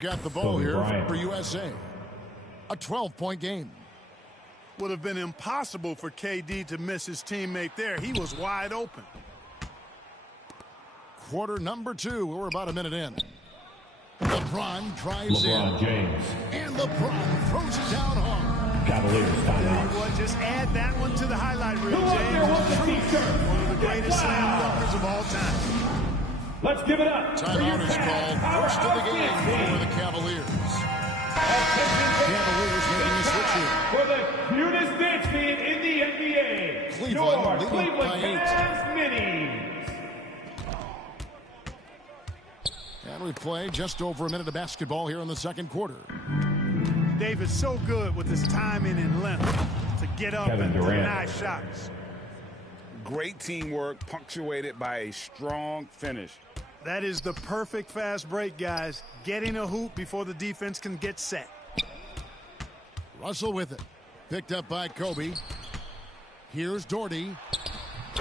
Got the ball here for USA. A 12-point game. Would have been impossible for KD to miss his teammate there. He was wide open. Quarter number 2. We're about a minute in. LeBron drives in. James. And LeBron throws it down hard. Cavaliers timeout. Well, just add that one to the highlight reel, James. One of the greatest slam dunkers of all time. Let's give it up. Timeout is called. First of the game for the Cavaliers. Cavaliers making a switch here. For the cutest dance team in the NBA. Cleveland leading by 8. Minis. And we play just over a minute of basketball here in the second quarter. David's so good with his timing and length to get up and deny shots. Great teamwork punctuated by a strong finish. That is the perfect fast break, guys. Getting a hoop before the defense can get set. Russell with it. Picked up by Kobe. Here's Doherty.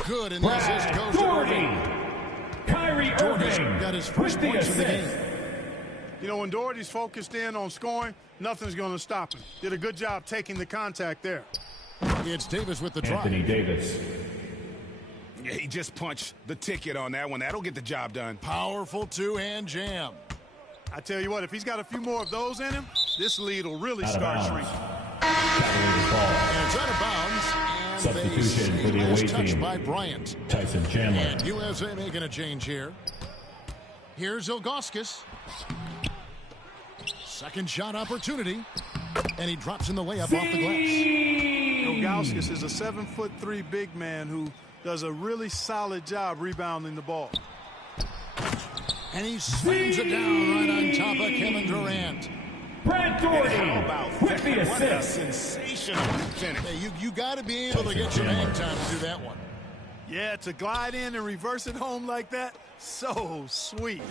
Good, and the assist goes to Irving. Kyrie Irving got his first points of the game. You know, when Doherty's focused in on scoring, nothing's going to stop him. Did a good job taking the contact there. It's Davis with the drive. Anthony Davis. Yeah, he just punched the ticket on that one. That'll get the job done. Powerful two-hand jam. I tell you what, if he's got a few more of those in him, this lead will really start shrinking. And it's out of bounds. And substitution for the away team by Bryant. Tyson Chandler. And USA making a change here. Here's Ilgauskas. Second shot opportunity. And he drops in the layup off the glass. Ilgauskas is a 7'3" big man who does a really solid job rebounding the ball. And he slams it down right on top of Kevin Durant. Brad Doherty with the assist. What a sensational finish. Hey, you got to be able to get your hang time to do that one. Yeah, to glide in and reverse it home like that, so sweet.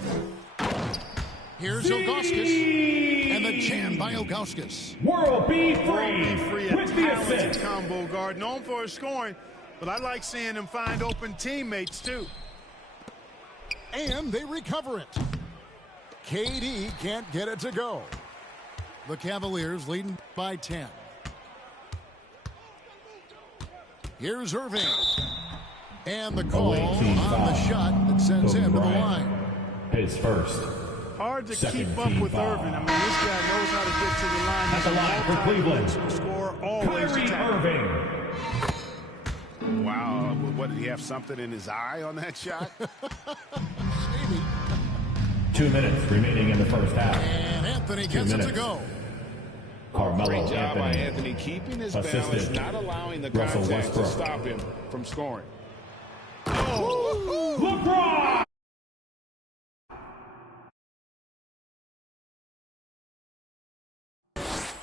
Here's Ilgauskas. And the jam by Ilgauskas. World B free, a talented combo guard, known for his scoring, but I like seeing him find open teammates, too. And they recover it. KD can't get it to go. The Cavaliers leading by 10. Here's Irving. And the call on the shot that sends him to the line. His first. Hard to keep up with Irving. I mean, this guy knows how to get to the line. At the line for Cleveland. Score always. Kyrie Irving. Wow, what, did he have something in his eye on that shot? Maybe. 2 minutes remaining in the first half. And Anthony gets it to go. Carmelo Great job by Anthony. Anthony keeping his Assisted. balance, not allowing the Russell contact to Westbrook. stop him from scoring. Oh, LeBron!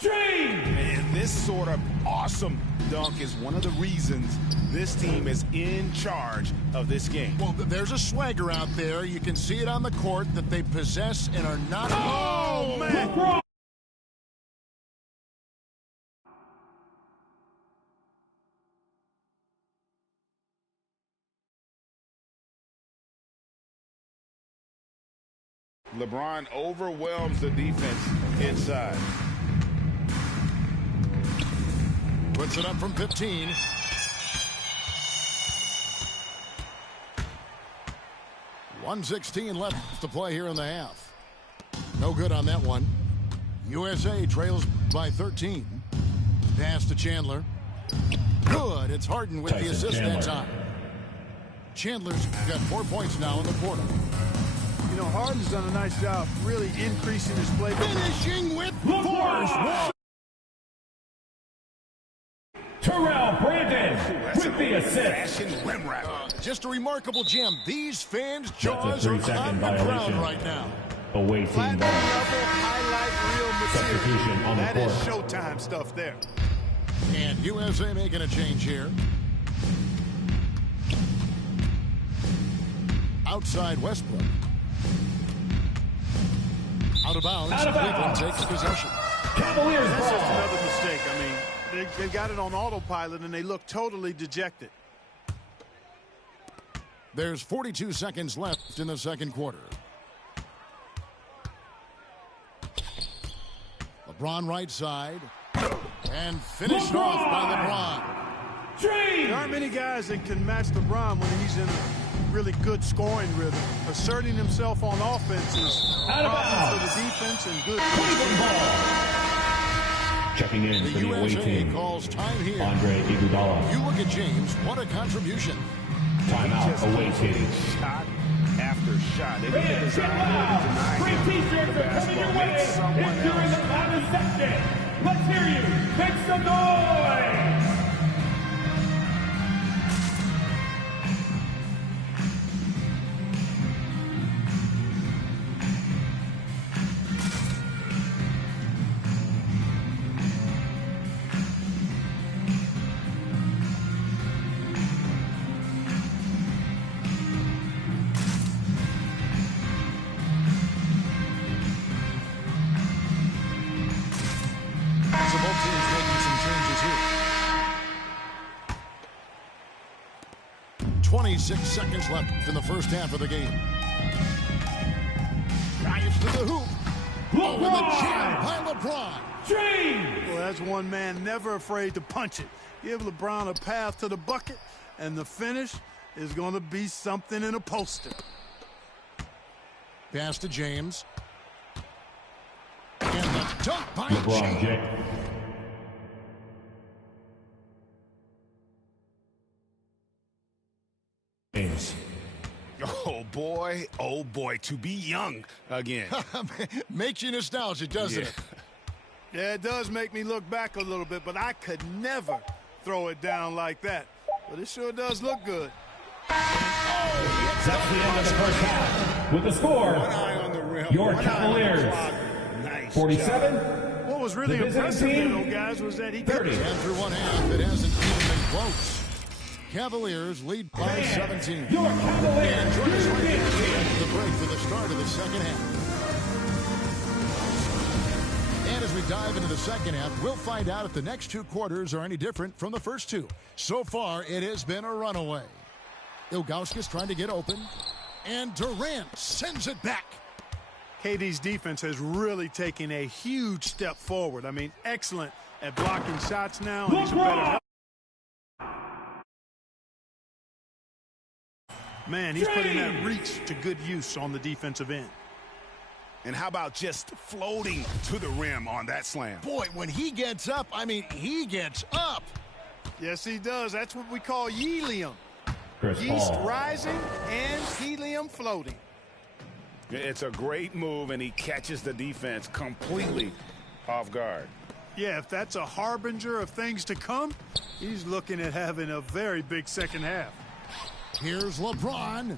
And this sort of awesome dunk is one of the reasons this team is in charge of this game. Well, there's a swagger out there. You can see it on the court that they possess and are not. Oh, man. LeBron! LeBron overwhelms the defense inside. Puts it up from 15. .116 left to play here in the half. No good on that one. USA trails by 13. Pass to Chandler. Good. It's Harden with the assist that time. Chandler's got 4 points now in the quarter. You know, Harden's done a nice job really increasing his play. Finishing with force. Terrell Brandon with the assist. Just a remarkable gem. These fans' jaws are 3-second on the ground violation. right now. Away team Platinum ball. level highlight reel Substitution material. on the That is court. Showtime stuff there. And USA making a change here. Outside Westbrook. Out of bounds. Cleveland takes possession. Cavaliers That's just ball. another mistake. I mean, they got it on autopilot, and they look totally dejected. There's 42 seconds left in the second quarter. LeBron right side. And finished off by LeBron. There aren't many guys that can match LeBron when he's in a really good scoring rhythm. Asserting himself on offense is problems for the defense and good. Checking in for the away USA team, calls time here. Andre Iguodala. You look at James, what a contribution. Timeout away team. Shot after shot. They didn't design to deny Free him t-shirts the are coming your basketball. way. Make someone It's during else. the final section. Let's hear you. Make some noise. So both teams making some changes here. 26 seconds left in the first half of the game. Drives to the hoop. Oh, and the jam by LeBron. James. Well, that's one man never afraid to punch it. Give LeBron a path to the bucket, and the finish is going to be something in a poster. Pass to James. And the dunk by LeBron James. James. Oh boy, to be young again. Makes you nostalgic, doesn't it? Yeah, it does make me look back a little bit, but I could never throw it down like that. But it sure does look good. That's the end of the first half. With the score, One eye on the rim. your one eye on the Cavaliers, clock. Nice 47. job. What was really The visiting impressive here, team, though, guys, was that he 30. kept And through one half, it hasn't even been close. Cavaliers lead by 17. Your Cavaliers, Join us right Houston. at the end of the break for the start of the second half. And as we dive into the second half, we'll find out if the next two quarters are any different from the first two. So far, it has been a runaway. Ilgauskas trying to get open. And Durant sends it back. KD's defense has really taken a huge step forward. I mean, excellent at blocking shots now. And he's a better man, he's putting that reach to good use on the defensive end. And how about just floating to the rim on that slam? Boy, when he gets up, I mean, he gets up. Yes, he does. That's what we call helium. Chris Yeast Paul. rising and helium floating. It's a great move, and he catches the defense completely off guard. Yeah, if that's a harbinger of things to come, he's looking at having a very big second half. Here's LeBron.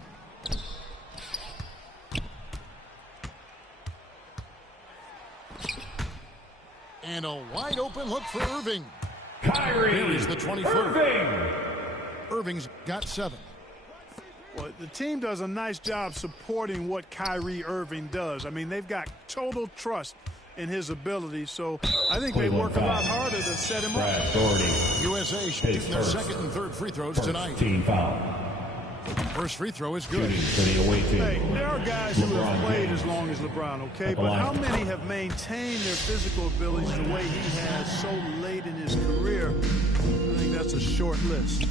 And a wide open look for Irving. Kyrie Here is the 24. Irving. Irving's got 7. Well, the team does a nice job supporting what Kyrie Irving does. I mean, they've got total trust in his ability, so I think they work a lot harder to set him Brad up. Doherty. USA shooting their first. second and third free throws First tonight. team foul. First free throw is good. Shooting for the away team. Hey, there are guys who have LeBron played James. as long as LeBron, okay? At the But how line. many have maintained their physical abilities the way he has so late in his career? I think that's a short list.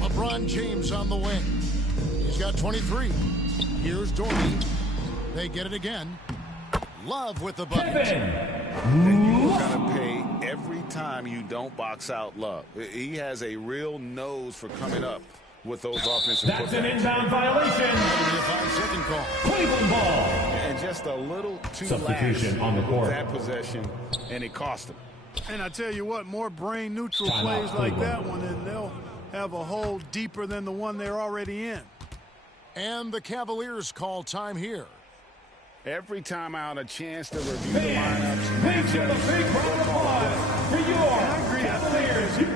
LeBron James on the wing. He's got 23. Here's Doherty. They get it again. Love with the bucket. You gotta pay every time you don't box out Love. He has a real nose for coming up with those offensive That's an putbacks. inbound violation. That'll be a 5-second call. Cleveland ball. And just a little too Substitution lax on the with court. that possession, and it cost him. And I tell you what, more brain-neutral Timeout, plays like Cleveland. that one, and they'll have a hole deeper than the one they're already in. And the Cavaliers call time here. Every time out, a chance to review the Fans, lineups. please give a big round of applause for your Cavaliers.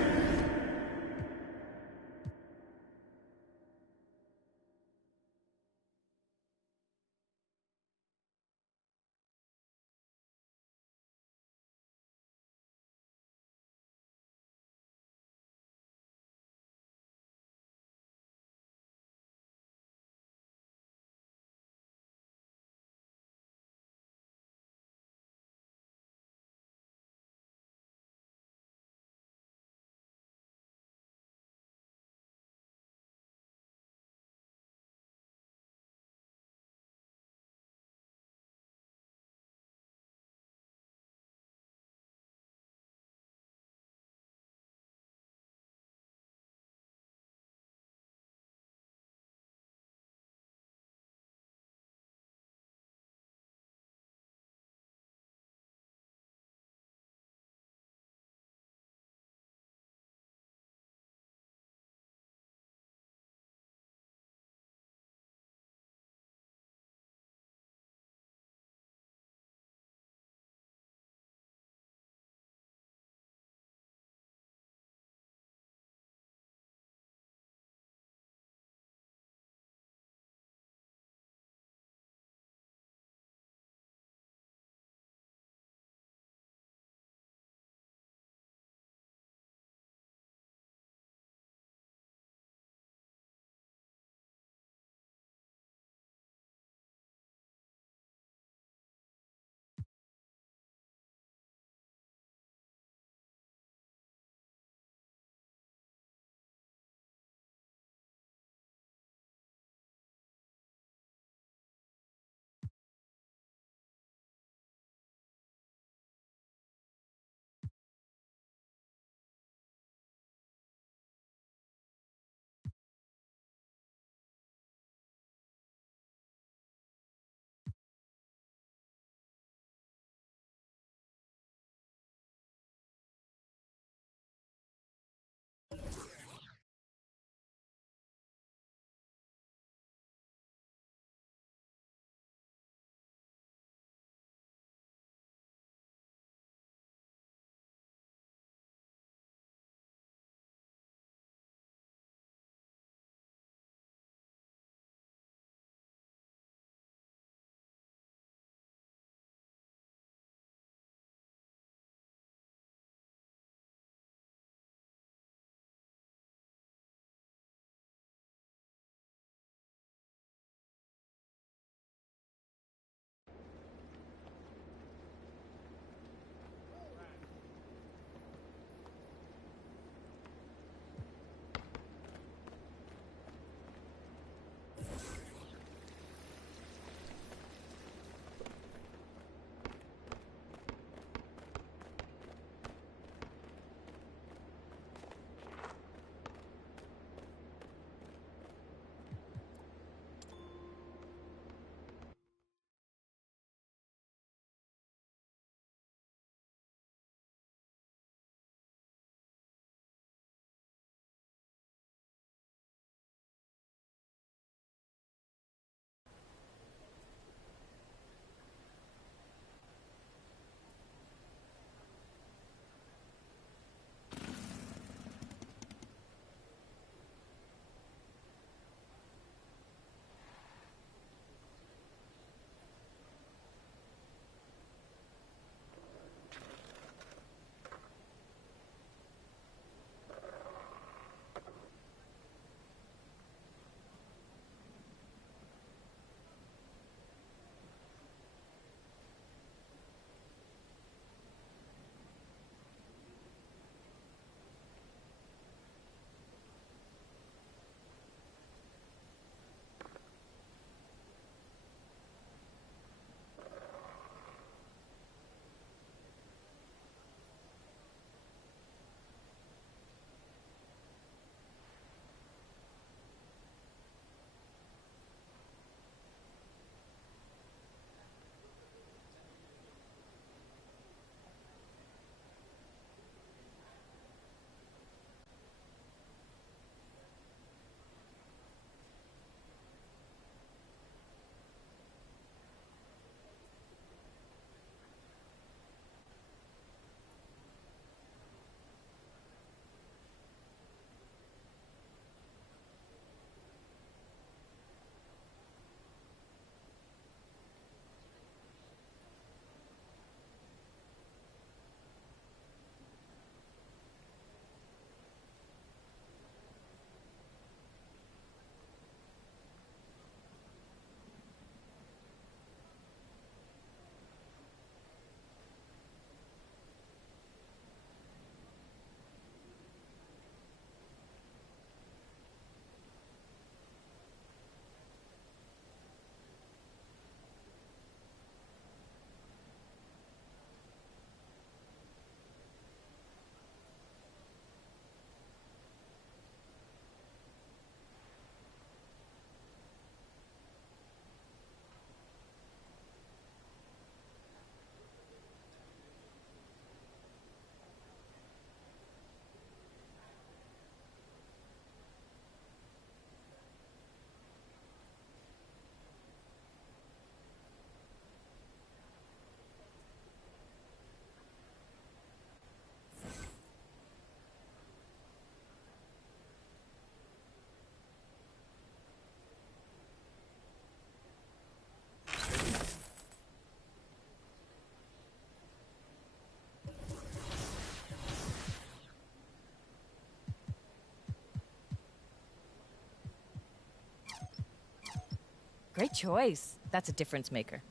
Great choice. That's a difference maker.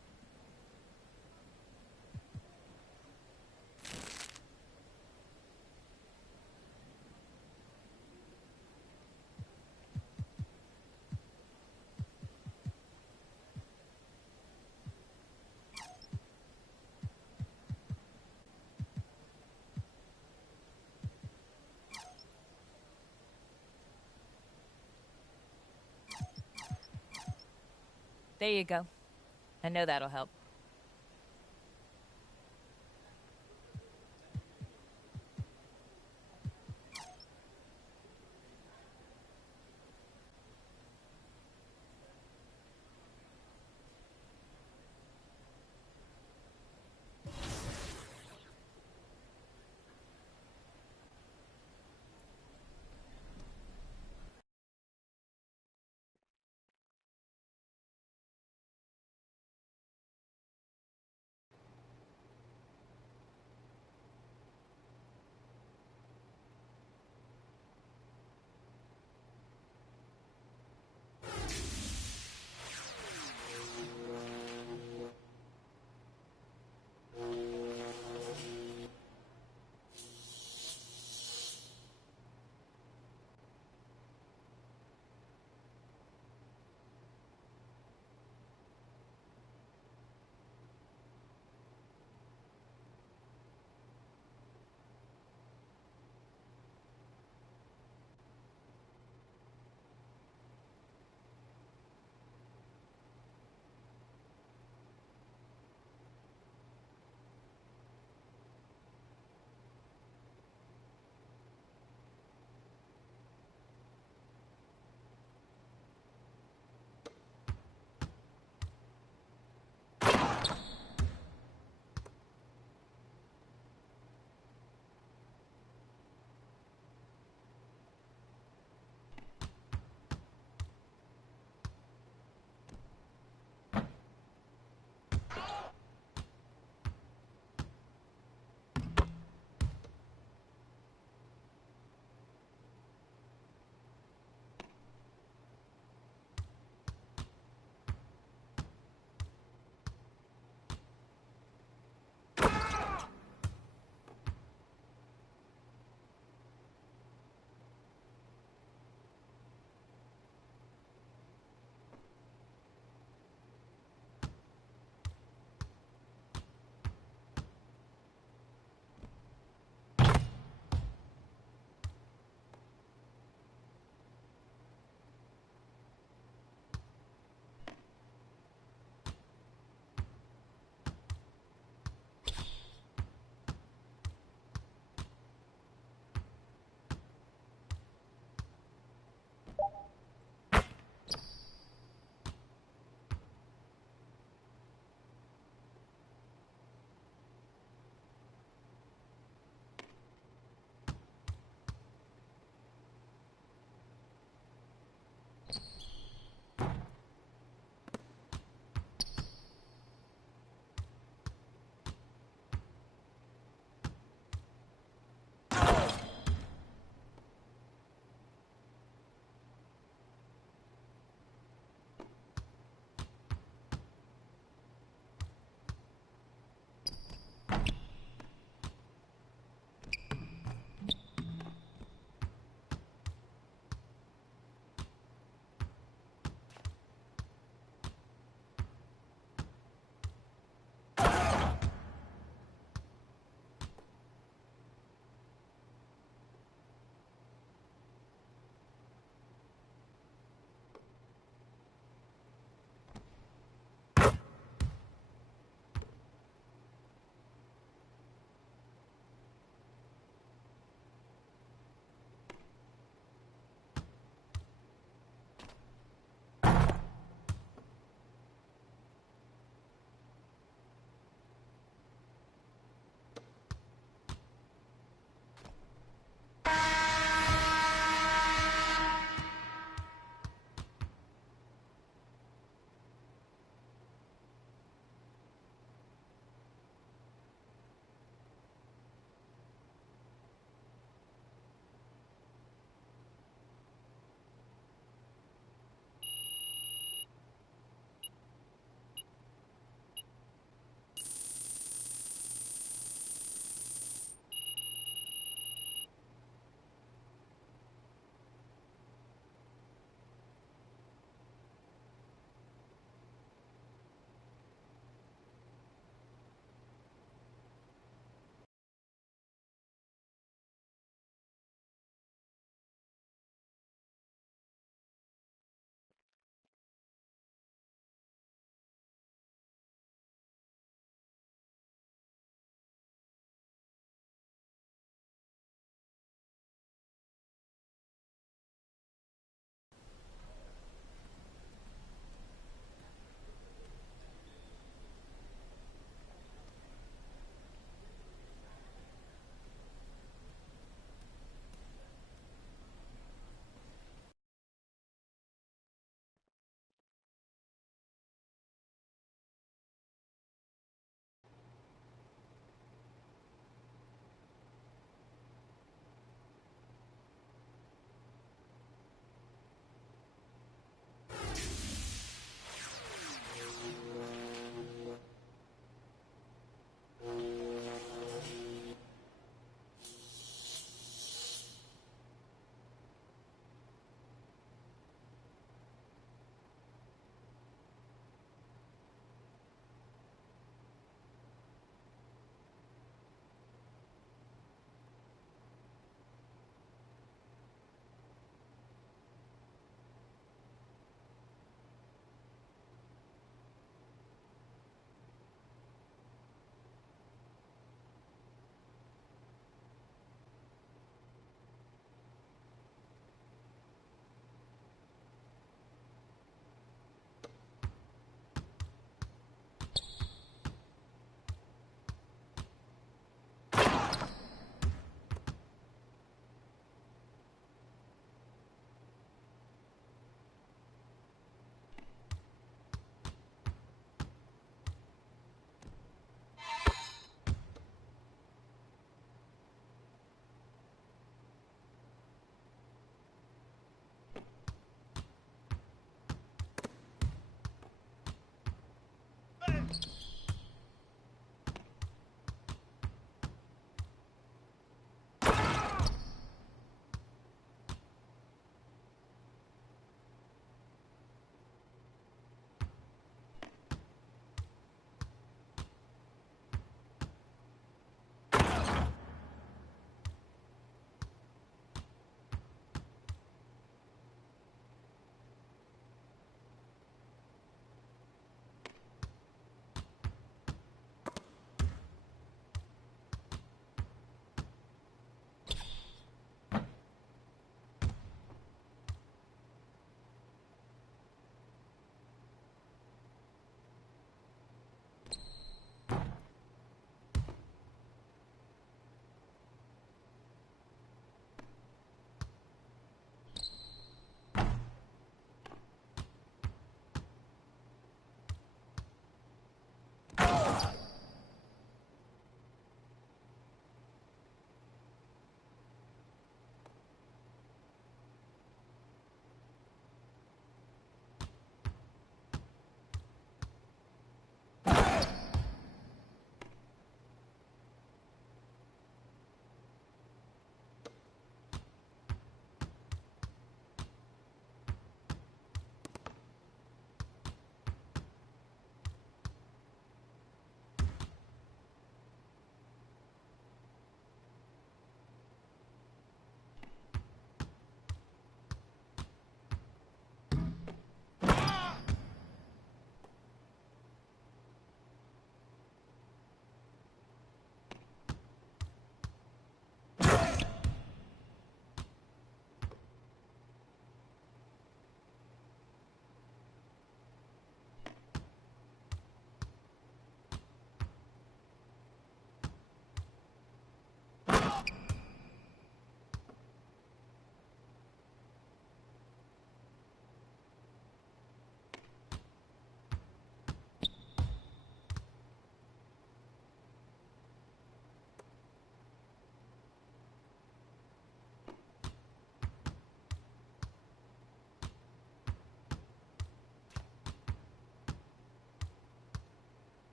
There you go. I know that'll help.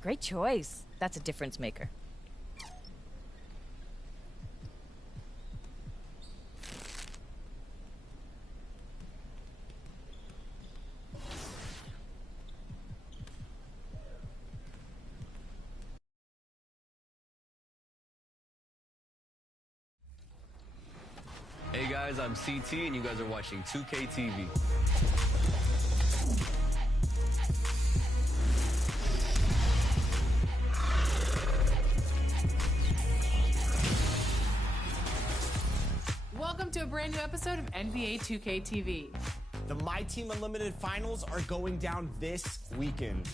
Great choice. That's a difference maker. Hey guys, I'm CT and you guys are watching 2K TV. Welcome to a brand new episode of NBA 2K TV. The My Team Unlimited finals are going down this weekend.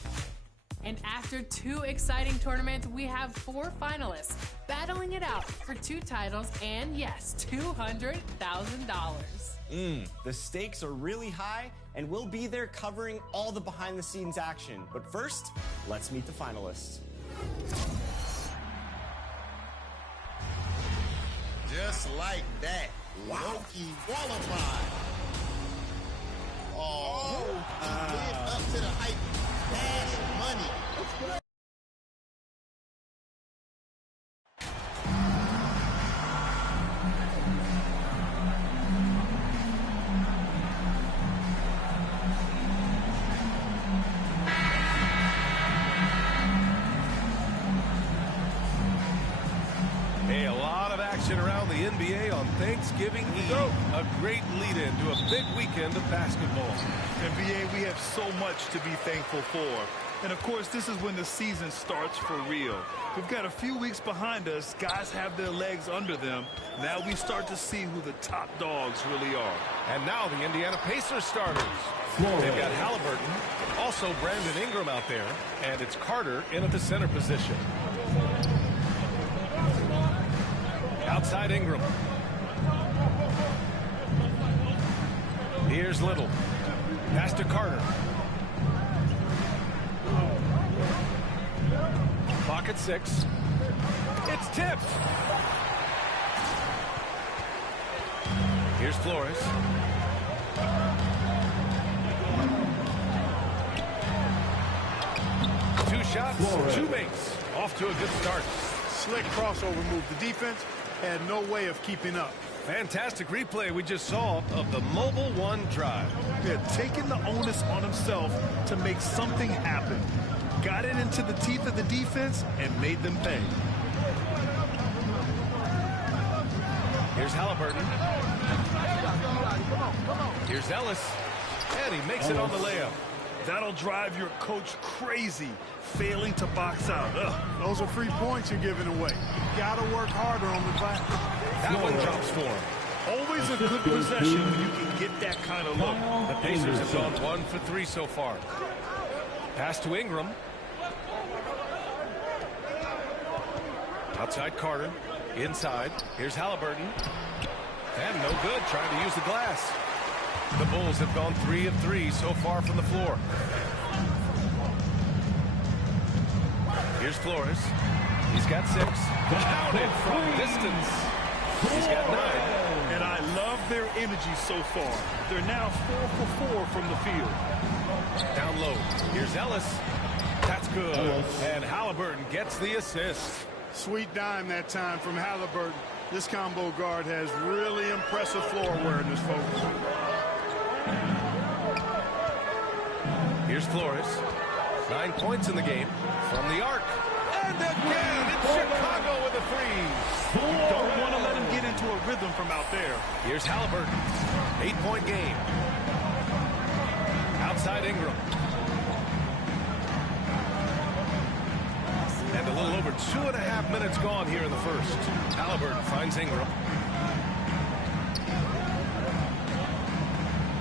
And after 2 exciting tournaments, we have 4 finalists battling it out for 2 titles and, yes, $200,000. The stakes are really high, and we'll be there covering all the behind-the-scenes action. But first, let's meet the finalists. Just like that, Loki qualified. Oh, he lived up to the hype. Cash money. Hey, a lot of action around the NBA on Thanksgiving Eve. A great lead-in to a big weekend of basketball. NBA, we have so much to be thankful for. And, of course, this is when the season starts for real. We've got a few weeks behind us. Guys have their legs under them. Now we start to see who the top dogs really are. And now the Indiana Pacers starters. They've got Halliburton, also Brandon Ingram out there, and it's Carter in at the center position. Outside Ingram. Here's Little. Pass to Carter. Clock at 6. It's tipped. Here's Flores. Two shots, Flores. 2 makes. Off to a good start. Slick crossover move. The defense had no way of keeping up. Fantastic replay we just saw of the Mobile One drive. Yeah, taking the onus on himself to make something happen. Got it into the teeth of the defense and made them pay. Here's Halliburton. Here's Ellis. And he makes it on the layup. That'll drive your coach crazy, failing to box out. Ugh. Those are free points you're giving away. You got to work harder on the glass. That one drops for him. Always a good possession when you can get that kind of look. The Pacers have gone 1 for 3 so far. Pass to Ingram. Outside Carter. Inside. Here's Halliburton. And no good. Trying to use the glass. The Bulls have gone 3 of 3 so far from the floor. Here's Flores. He's got 6. Counted from distance. He's got 9. And I love their energy so far. They're now 4 for 4 from the field. Down low. Here's Ellis. That's good. And Halliburton gets the assist. Sweet dime that time from Halliburton. This combo guard has really impressive floor awareness, folks. Here's Flores. 9 points in the game from the arc. And again, it's Chicago with a 3. You don't want to let him get into a rhythm from out there. Here's Halliburton. 8-point game. Outside Ingram. And a little over 2.5 minutes gone here in the first. Halliburton finds Ingram.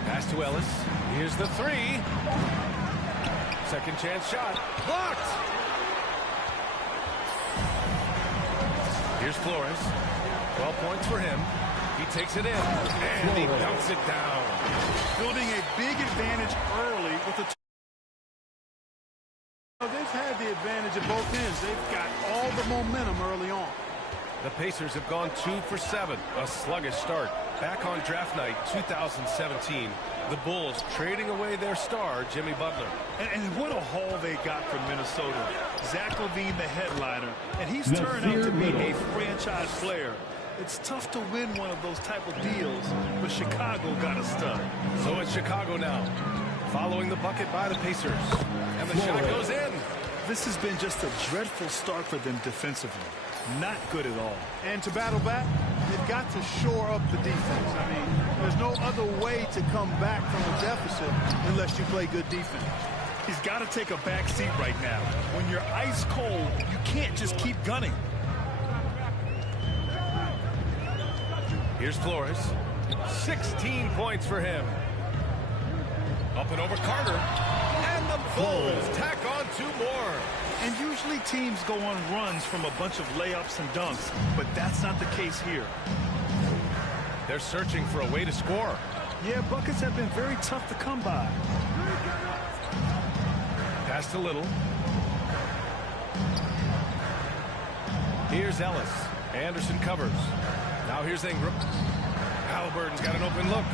Pass to Ellis. Here's the 3. Second chance shot. Blocked. Here's Flores. 12 points for him. He takes it in. And he dunks it down. Building a big advantage early with the... They've had the advantage at both ends. They've got all the momentum early on. The Pacers have gone 2 for 7. A sluggish start. Back on draft night 2017, the Bulls trading away their star, Jimmy Butler. And what a haul they got from Minnesota. Zach LaVine, the headliner, and he's turned out to be a franchise player. It's tough to win one of those type of deals, but Chicago got a stud. So it's Chicago now, following the bucket by the Pacers. And the shot goes in. This has been just a dreadful start for them defensively. Not good at all. And to battle back, they've got to shore up the defense. I mean, there's no other way to come back from a deficit unless you play good defense. He's got to take a back seat right now. When you're ice cold, you can't just keep gunning. Here's Flores. 16 points for him. Up and over Carter. And the Bulls tack on 2 more. And usually teams go on runs from a bunch of layups and dunks, but that's not the case here. They're searching for a way to score. Yeah, buckets have been very tough to come by. Pass to Little. Here's Ellis. Anderson covers. Now here's Ingram. Halliburton's got an open look.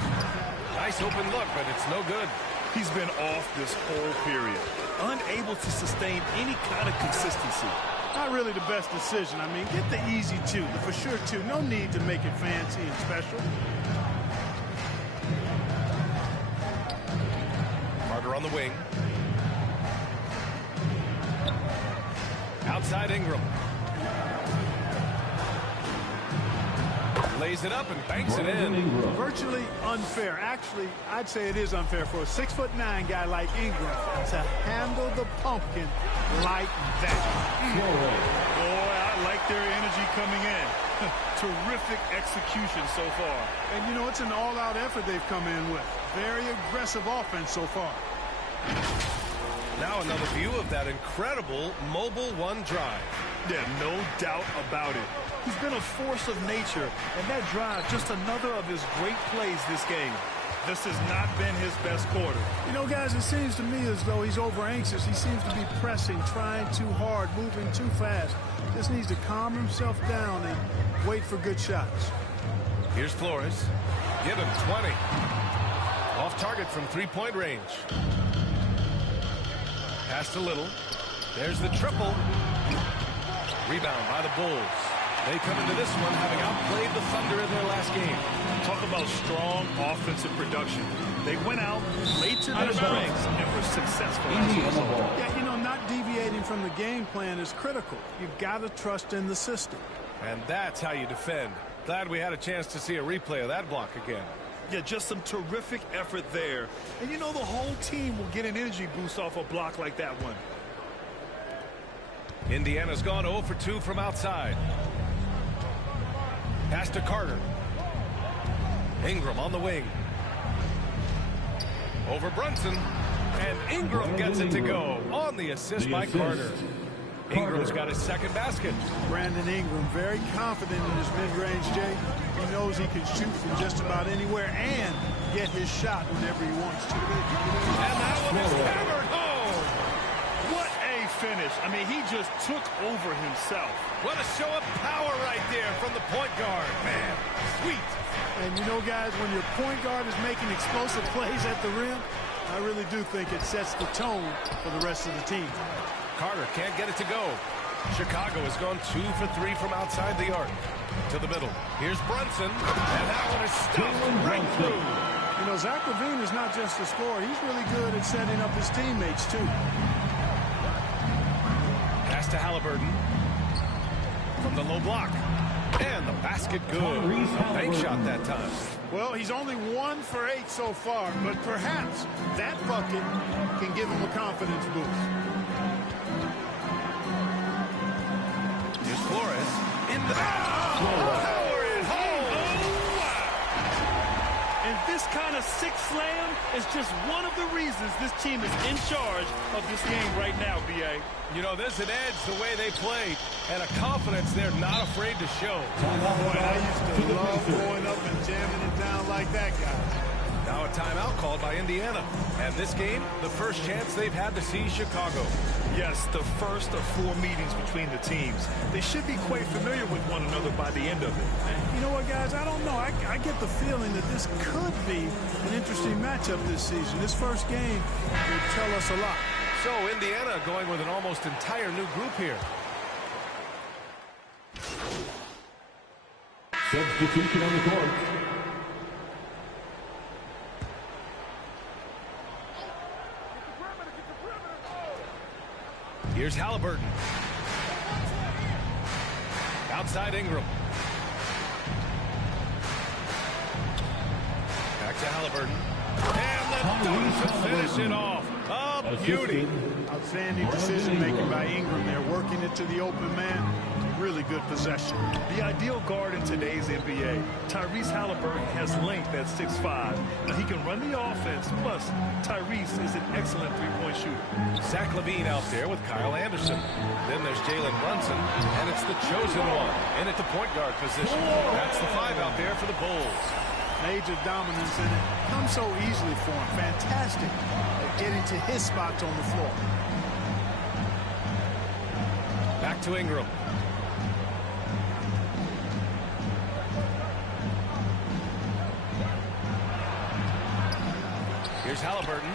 Nice open look, but it's no good. He's been off this whole period. Unable to sustain any kind of consistency. Not really the best decision. I mean, get the easy 2, the for sure 2. No need to make it fancy and special. Carter on the wing. Outside Ingram. Lays it up and banks it in. Virtually unfair. Actually, I'd say it is unfair for a 6'9" guy like Ingram to handle the pumpkin like that. Boy, I like their energy coming in. Terrific execution so far. And, you know, it's an all-out effort they've come in with. Very aggressive offense so far. Now another view of that incredible mobile 1 drive. Yeah, no doubt about it. He's been a force of nature, and that drive, just another of his great plays this game. This has not been his best quarter. You know, guys, it seems to me as though he's over-anxious. He seems to be pressing, trying too hard, moving too fast. Just needs to calm himself down and wait for good shots. Here's Flores. Give him 20. Off target from 3-point range. Pass to Little. There's the triple. Rebound by the Bulls. They come into this one having outplayed the Thunder in their last game. Talk about strong offensive production. They went out, played to their strengths, and were successful as a result. Yeah, you know, not deviating from the game plan is critical. You've got to trust in the system. And that's how you defend. Glad we had a chance to see a replay of that block again. Yeah, just some terrific effort there. And you know, the whole team will get an energy boost off a block like that one. Indiana's gone 0 for 2 from outside. Pass to Carter. Ingram on the wing. Over Brunson. And Ingram gets it to go on the assist by Carter. Ingram's got his second basket. Brandon Ingram, very confident in his mid-range, Jay. He knows he can shoot from just about anywhere and get his shot whenever he wants to. And that one is hammered home. What a finish. I mean, he just took over himself. What a show of power right there from the point guard. Man, sweet. And you know, guys, when your point guard is making explosive plays at the rim, I really do think it sets the tone for the rest of the team. Carter can't get it to go. Chicago has gone 2 for 3 from outside the arc. To the middle. Here's Brunson. And that one is stuffed right through. You know, Zach LaVine is not just a scorer. He's really good at setting up his teammates, too. Pass to Halliburton. From the low block. And the basket good. Bank shot that time. Well, he's only 1 for 8 so far, but perhaps that bucket can give him a confidence boost. Here's Flores. In the power it home. Oh, wow. And this kind of six slam is just one of the reasons this team is in charge of this game right now, B.A. You know, there's an edge the way they play and a confidence they're not afraid to show. Boy, I used to love going up and jamming it down like that guy. Now a timeout called by Indiana. And this game, the first chance they've had to see Chicago. Yes, the first of 4 meetings between the teams. They should be quite familiar with one another by the end of it. You know what, guys? I don't know. I get the feeling that this could be an interesting matchup this season. This first game will tell us a lot. So Indiana going with an almost entire new group here. Substitution on the court. Here's Halliburton. Outside Ingram. Back to Halliburton. And the dunk to finish it off. A beauty. Outstanding decision-making by Ingram there, working it to the open man. Really good possession. The ideal guard in today's NBA. Tyrese Halliburton has length at 6'5". Now he can run the offense, plus Tyrese is an excellent three-point shooter. Zach LaVine out there with Kyle Anderson. Then there's Jalen Brunson, and it's the chosen one in at the point guard position. That's the 5 out there for the Bulls. Major dominance, and it comes so easily for him. Fantastic at getting to his spots on the floor. Back to Ingram. Here's Halliburton.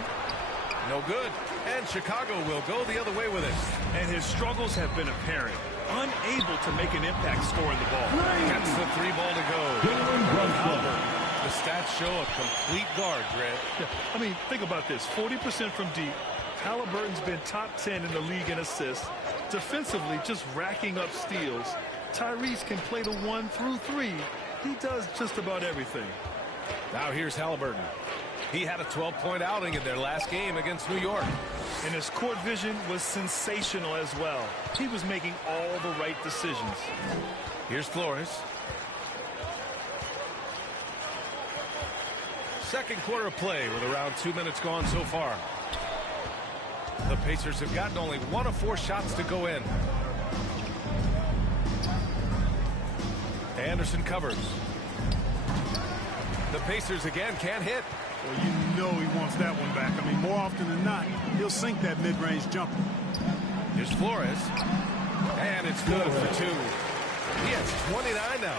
No good. And Chicago will go the other way with it. And his struggles have been apparent. Unable to make an impact scoring the ball. Gets the 3 ball to go. Halliburton. The stats show a complete guard, Grant. Yeah, I mean, think about this. 40% from deep. Halliburton's been top 10 in the league in assists. Defensively, just racking up steals. Tyrese can play the 1 through 3. He does just about everything. Now here's Halliburton. He had a 12-point outing in their last game against New York. And his court vision was sensational as well. He was making all the right decisions. Here's Flores. Second quarter of play with around 2 minutes gone so far. The Pacers have gotten only 1 of 4 shots to go in. Anderson covers. The Pacers again can't hit. Well, you know he wants that one back. I mean, more often than not, he'll sink that mid-range jumper. Here's Flores. And it's good for 2. He has 29 now.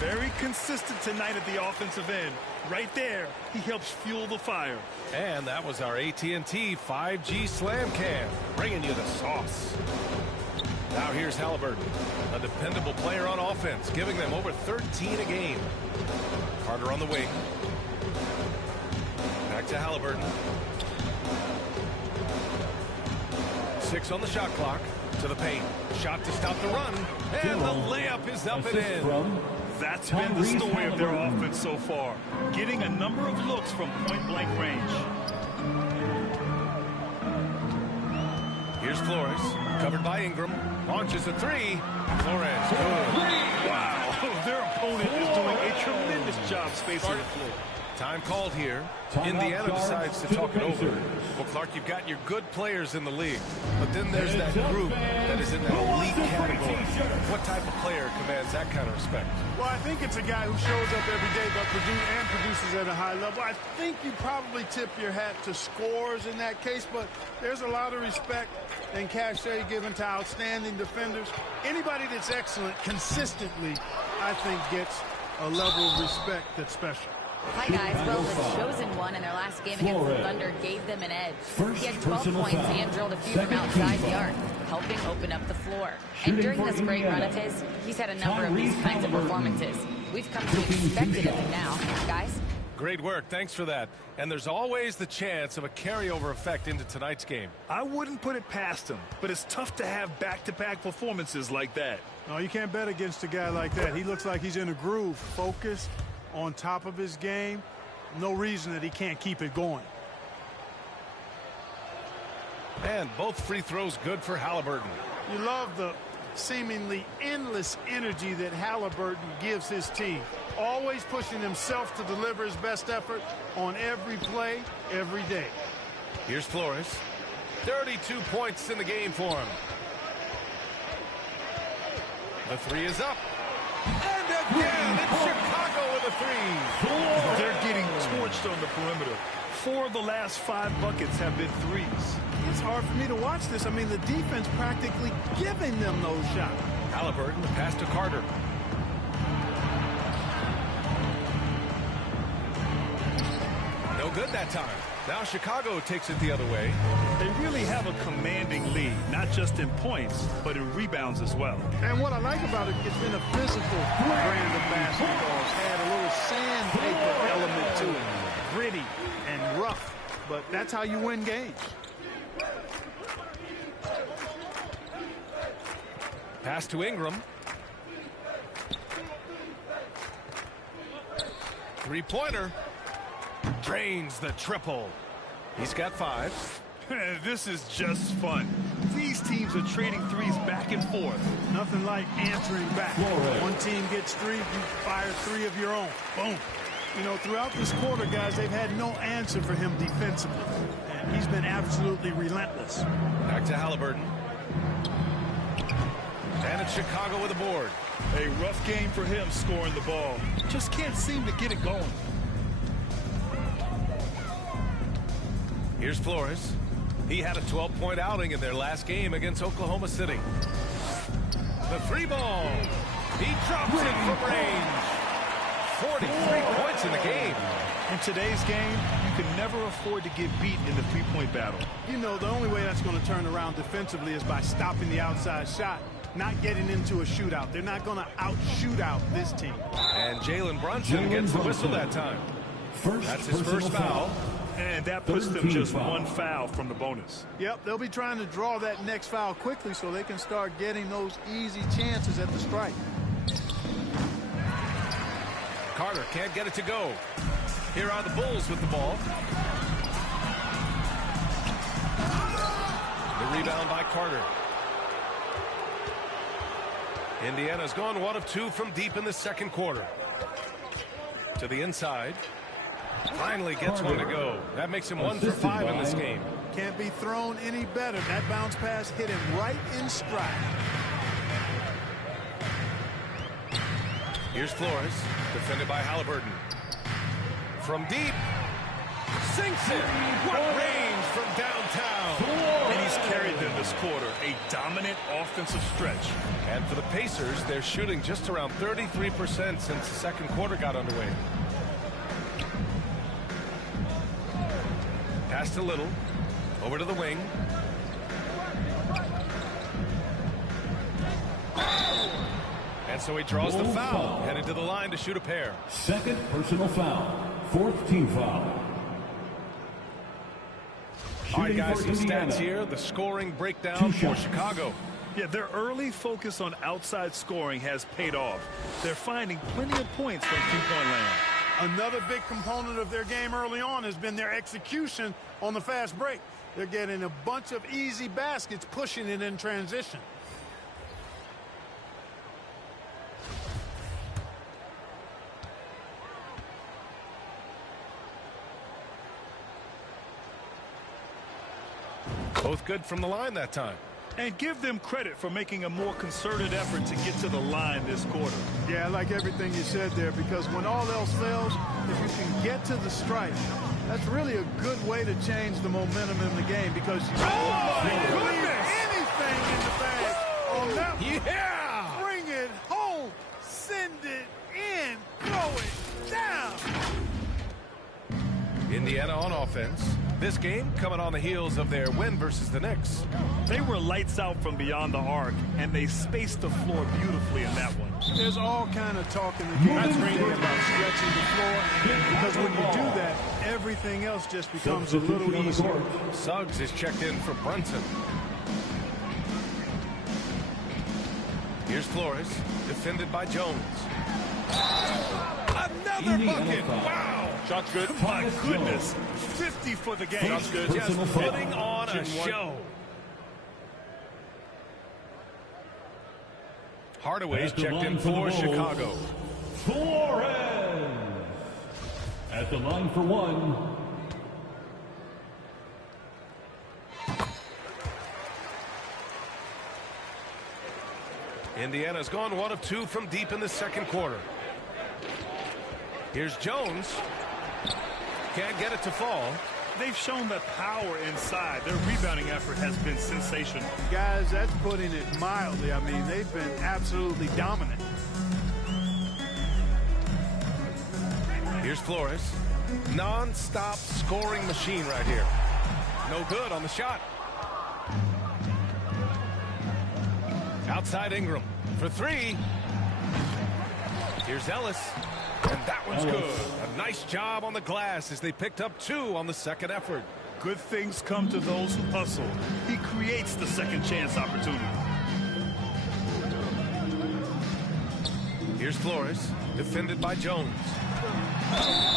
Very consistent tonight at the offensive end. Right there, he helps fuel the fire. And that was our AT&T 5G Slam Cam, bringing you the sauce. Now here's Halliburton, a dependable player on offense, giving them over 13 a game. Carter on the wing. Back to Halliburton. 6 on the shot clock. To the paint. Shot to stop the run. And the layup is up and in. That's been the story of their offense so far. Getting a number of looks from point-blank range. Here's Flores. Covered by Ingram. Launches a 3. Flores. Good. Wow. Their opponent is doing a tremendous job spacing the floor. Time called here. Indiana decides to talk it over. Well, Clark, you've got your good players in the league, but then there's that group that is in that elite category. What type of player commands that kind of respect? Well, I think it's a guy who shows up every day but produces at a high level. I think you probably tip your hat to scores in that case, but there's a lot of respect and cachet given to outstanding defenders. Anybody that's excellent consistently, I think, gets a level of respect that's special. Hi, guys. Well, the chosen one in their last game against the Thunder gave them an edge. He had 12 points and drilled a few from outside the arc, helping open up the floor. And during this great run of his, he's had a number of these kinds of performances. We've come to expect it of him now, guys. Great work. Thanks for that. And there's always the chance of a carryover effect into tonight's game. I wouldn't put it past him, but it's tough to have back-to-back performances like that. No, you can't bet against a guy like that. He looks like he's in a groove, focused, on top of his game. No reason that he can't keep it going. And both free throws good for Halliburton. You love the seemingly endless energy that Halliburton gives his team. Always pushing himself to deliver his best effort on every play, every day. Here's Flores. 32 points in the game for him. The 3 is up. And again, it's Chicago with a 3. They're getting torch torched on the perimeter. 4 of the last 5 buckets have been threes. It's hard for me to watch this. I mean, the defense practically giving them those shots. Halliburton, the pass to Carter. No good that time. Now Chicago takes it the other way. They really have a commanding lead, not just in points, but in rebounds as well. And what I like about it, it's been a physical brand of basketball. It's had a little sandpaper element to it. Gritty and rough. But that's how you win games. Pass to Ingram. Three-pointer. Drains the triple. He's got 5. This is just fun. These teams are trading threes back and forth. Nothing like answering back. One team gets 3, you fire 3 of your own. Boom. You know, throughout this quarter, guys, they've had no answer for him defensively. And he's been absolutely relentless. Back to Halliburton. And it's Chicago with a board. A rough game for him scoring the ball. Just can't seem to get it going. Here's Flores. He had a 12-point outing in their last game against Oklahoma City. The 3-ball. He drops it from range. 43 points in the game. In today's game, you can never afford to get beat in the 3-point battle. You know, the only way that's going to turn around defensively is by stopping the outside shot, not getting into a shootout. They're not going to out-shoot out this team. And Jalen Brunson gets the whistle that time. That's his first foul. And that puts them just 1 foul from the bonus. Yep, they'll be trying to draw that next foul quickly so they can start getting those easy chances at the strike. Carter can't get it to go. Here are the Bulls with the ball. The rebound by Carter. Indiana's gone 1 of 2 from deep in the second quarter. To the inside. Finally gets one to go. That makes him 1 for 5 in this game. Can't be thrown any better. That bounce pass hit him right in stride. Here's Flores, defended by Halliburton. From deep, sinks it. What range from downtown. And he's carried them this quarter. A dominant offensive stretch. And for the Pacers, they're shooting just around 33% since the second quarter got underway. Pass to Little. Over to the wing. And so he draws the foul. Headed to the line to shoot a pair. Second personal foul. 4th team foul. All right, guys, some stats here. The scoring breakdown for Chicago. Yeah, their early focus on outside scoring has paid off. They're finding plenty of points from 2-point land. Another big component of their game early on has been their execution on the fast break. They're getting a bunch of easy baskets, pushing it in transition. Both good from the line that time. And give them credit for making a more concerted effort to get to the line this quarter. Yeah, I like everything you said there, because when all else fails, if you can get to the strike, that's really a good way to change the momentum in the game, because you goodness! Anything in the bag on that one. Yeah! Bring it home, send it in, throw it down. Indiana on offense. This game coming on the heels of their win versus the Knicks. They were lights out from beyond the arc, and they spaced the floor beautifully in that one. There's all kind of talk in the game today about stretching the floor, because when you do that, everything else just becomes a little easier. Suggs is checked in for Brunson. Here's Flores, defended by Jones. Another bucket! Wow! Shot's good. My goodness. 50 for the game. Shot's good. Just putting on a show. Hardaway's checked in for Chicago. Flores at the line for 1. Indiana's gone 1 of 2 from deep in the second quarter. Here's Jones. can't get it to fall. They've shown that power inside. Their rebounding effort has been sensational. Guys, that's putting it mildly. I mean, they've been absolutely dominant. Here's Flores. Non-stop scoring machine right here. No good on the shot. Outside Ingram for three. Here's Ellis. And that one's good. A nice job on the glass as they picked up 2 on the second effort. Good things come to those who hustle. He creates the second chance opportunity. Here's Flores, defended by Jones.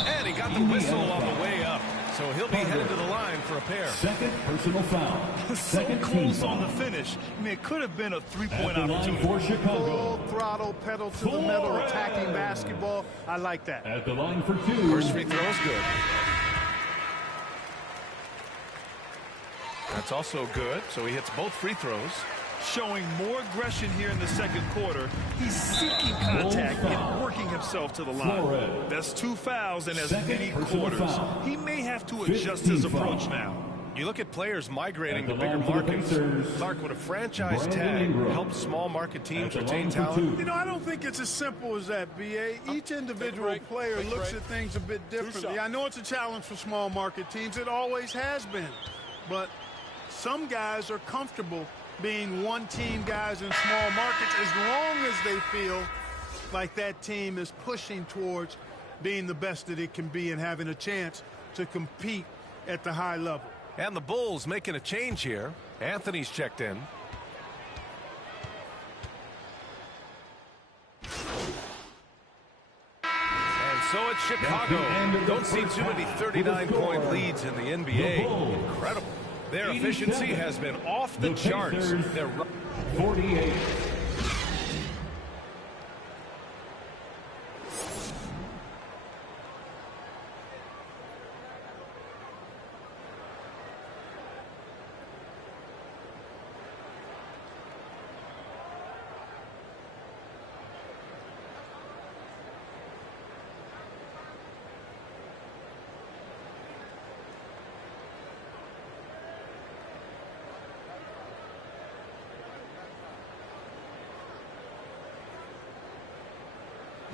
And he got the whistle on the way up. So he'll be headed to the line for a pair. Second personal foul. So close on the finish. I mean, it could have been a three-point opportunity. For Chicago. Full throttle, pedal to the metal, attacking basketball. I like that. At the line for 2. First free throw is good. That's also good. So he hits both free throws. Showing more aggression here in the second quarter. He's seeking contact and working himself to the line. That's 2 fouls in as many quarters. He may have to adjust his approach now. You look at players migrating to bigger markets. Clark, would a franchise tag help small market teams retain talent? You know, I don't think it's as simple as that, B.A. Each individual player looks at things a bit differently. I know it's a challenge for small market teams. It always has been. But some guys are comfortable being one-team guys in small markets as long as they feel like that team is pushing towards being the best that it can be and having a chance to compete at the high level. And the Bulls making a change here. Anthony's checked in. And so it's Chicago. Don't see too many 39-point leads in the NBA. Incredible. Their efficiency has been off the charts. They're 48.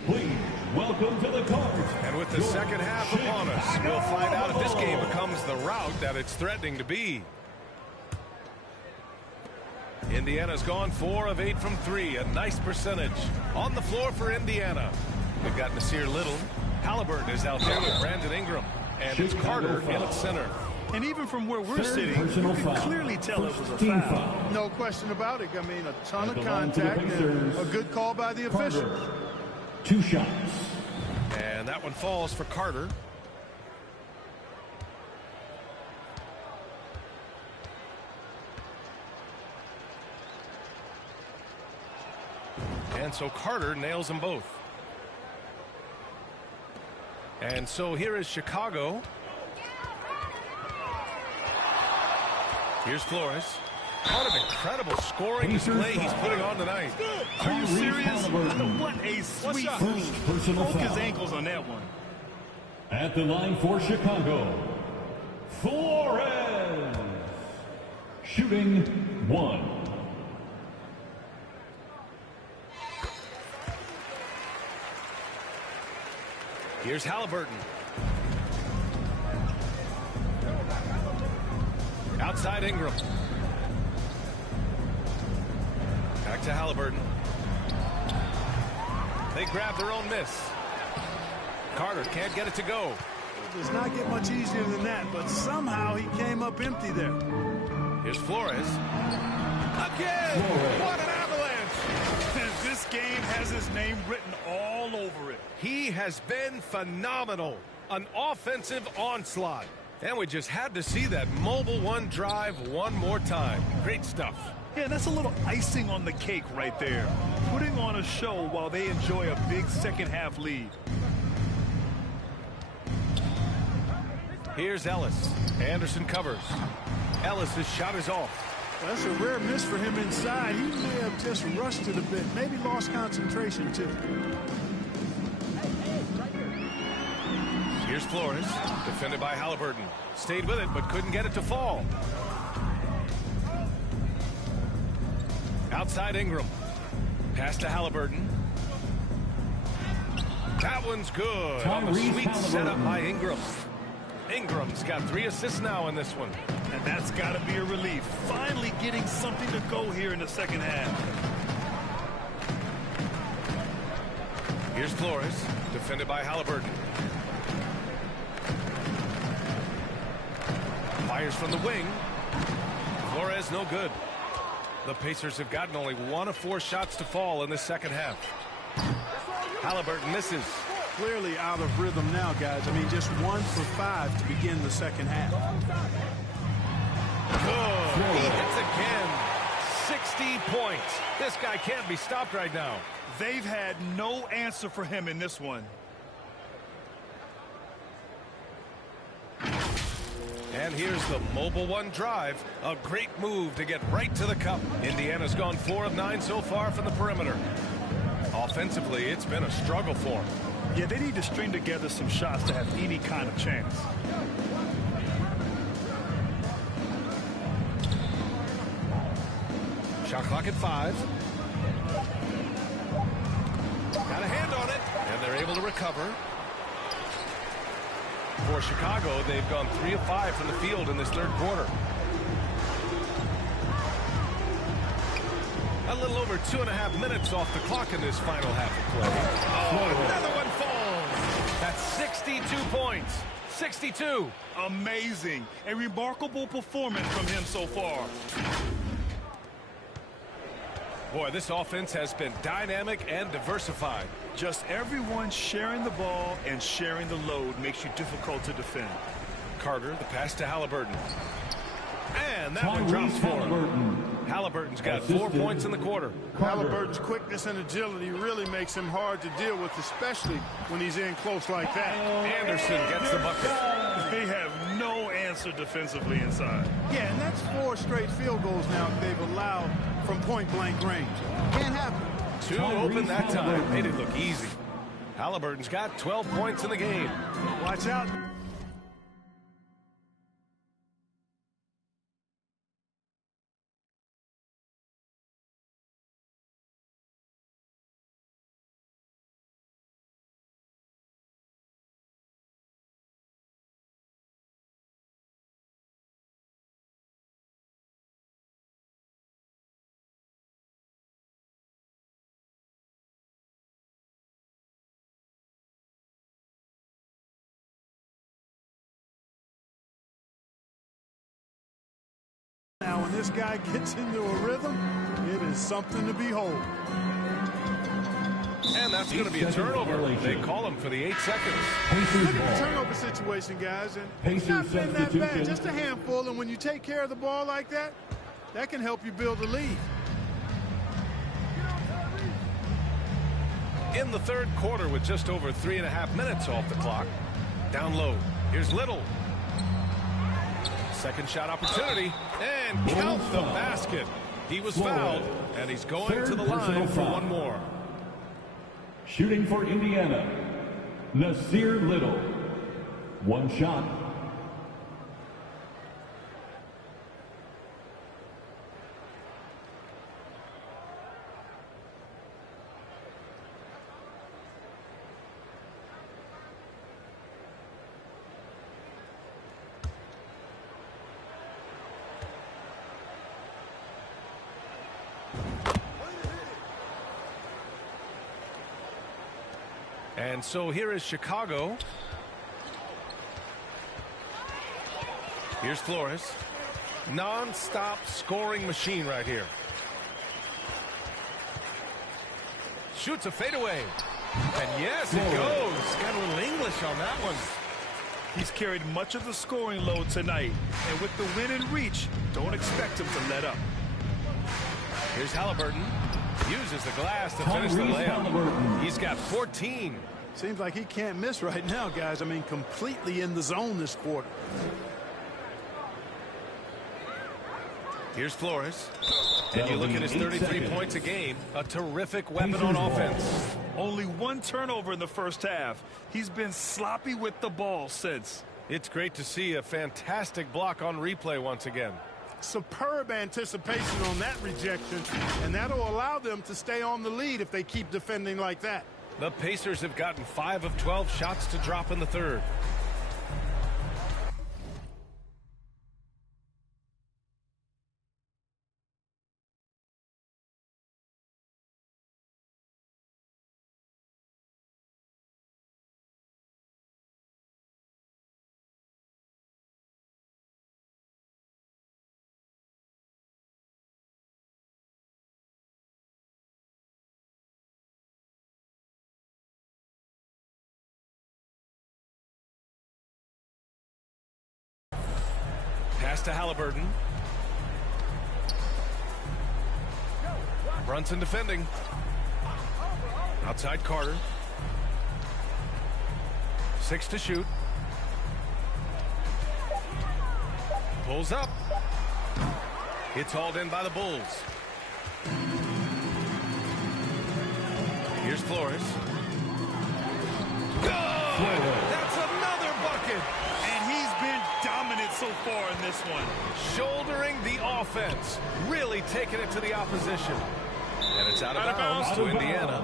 Please welcome to the court. And with the second half upon us, we'll find out if this game becomes the route that it's threatening to be. Indiana's gone 4 of 8 from 3, a nice percentage. On the floor for Indiana, we've got Nasir Little. Halliburton is out there with Brandon Ingram. And it's Carter in at center. And even from where we're sitting, you can clearly tell it was a foul. No question about it. I mean, a ton of contact and a good call by the officials. 2 shots. And that one falls for Carter. And so Carter nails them both. And so here is Chicago. Here's Flores. What an incredible scoring display he's putting on tonight. Are you serious? What a sweet move. Broke his ankles on that one. At the line for Chicago, Flores. Shooting 1. Here's Halliburton. Outside Ingram. Back to Halliburton. They grab their own miss. Carter can't get it to go. It does not get much easier than that, but somehow he came up empty there. Here's Flores. Again! What an avalanche! And this game has his name written all over it. He has been phenomenal. An offensive onslaught. And we just had to see that mobile one drive one more time. Great stuff. Yeah, that's a little icing on the cake right there. Putting on a show while they enjoy a big second half lead. Here's Ellis. Anderson covers. Ellis' shot is off. That's a rare miss for him inside. He may have just rushed it a bit. Maybe lost concentration, too. Here's Flores, defended by Halliburton. Stayed with it, but couldn't get it to fall. Outside Ingram. Pass to Halliburton. That one's good. On the sweet setup by Ingram. Ingram's got 3 assists now in this one. And that's got to be a relief. Finally getting something to go here in the second half. Here's Flores, defended by Halliburton. Fires from the wing. Flores no good. The Pacers have gotten only 1 of 4 shots to fall in the second half. Halliburton misses. Clearly out of rhythm now, guys. I mean, just 1 for 5 to begin the second half. Good. He hits again. 60 points. This guy can't be stopped right now. They've had no answer for him in this one. And here's the mobile one drive. A great move to get right to the cup. Indiana's gone 4 of 9 so far from the perimeter. Offensively, it's been a struggle for them. Yeah, they need to string together some shots to have any kind of chance. Shot clock at 5. Got a hand on it, and they're able to recover. For Chicago, they've gone 3 of 5 from the field in this third quarter. A little over 2.5 minutes off the clock in this final half of play. Oh, another one falls. That's 62 points. 62. Amazing. A remarkable performance from him so far. Boy, this offense has been dynamic and diversified. Just everyone sharing the ball and sharing the load makes you difficult to defend. Carter, the pass to Halliburton. And that one drops for him. Halliburton's got 4 points in the quarter. Halliburton's quickness and agility really makes him hard to deal with, especially when he's in close like that. Anderson gets the bucket. They have no answer defensively inside. Yeah, and that's 4 straight field goals now they've allowed from point-blank range. Can't happen. 2 open that time. Made it look easy. Halliburton's got 12 points in the game. Watch out. Now, when this guy gets into a rhythm, it is something to behold. And that's going to be a turnover. They call him for the 8 seconds. Look at the turnover situation, guys. And it's not been that bad. Just a handful. And when you take care of the ball like that, that can help you build a lead. In the third quarter with just over 3.5 minutes off the clock. Down low. Here's Little. Second shot opportunity, and count the basket. He was fouled, and he's going to the line for 1 more. Shooting for Indiana, Nasir Little. 1 shot. And so here is Chicago. Here's Flores. Non-stop scoring machine right here. Shoots a fadeaway. And yes, it goes. Got a little English on that one. He's carried much of the scoring load tonight. And with the win in reach, don't expect him to let up. Here's Halliburton. Uses the glass to finish the layup. He's got 14. Seems like he can't miss right now, guys. I mean, completely in the zone this quarter. Here's Flores. And you look at his 33 points a game, a terrific weapon on offense. Only one turnover in the first half. He's been sloppy with the ball since. It's great to see a fantastic block on replay once again. Superb anticipation on that rejection, and that'll allow them to stay on the lead if they keep defending like that. The Pacers have gotten 5 of 12 shots to drop in the third. Pass to Halliburton. Brunson defending. Outside Carter. 6 to shoot. Pulls up. It's hauled in by the Bulls. Here's Flores. Go! That's another bucket. And he's been dominant so far in this one. Shouldering the offense. Really taking it to the opposition. And it's out of bounds to Indiana.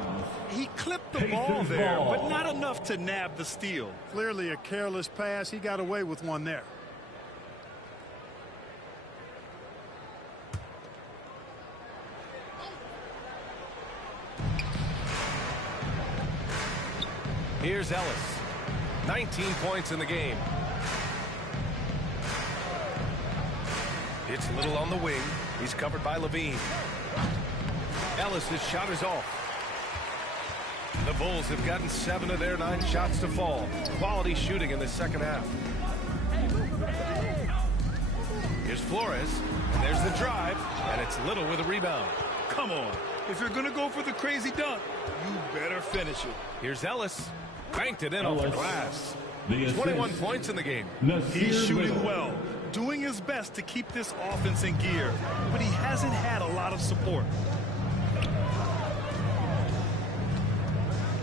He clipped the ball there, but not enough to nab the steal. Clearly a careless pass. He got away with one there. Here's Ellis. 19 points in the game. It's Little on the wing. He's covered by Levine. Ellis' shot is off. The Bulls have gotten 7 of their 9 shots to fall. Quality shooting in the second half. Here's Flores. And there's the drive. And it's Little with a rebound. Come on. If you're going to go for the crazy dunk, you better finish it. Here's Ellis. Banked it in off the glass. 21 points in the game. He's shooting well, doing his best to keep this offense in gear, but he hasn't had a lot of support.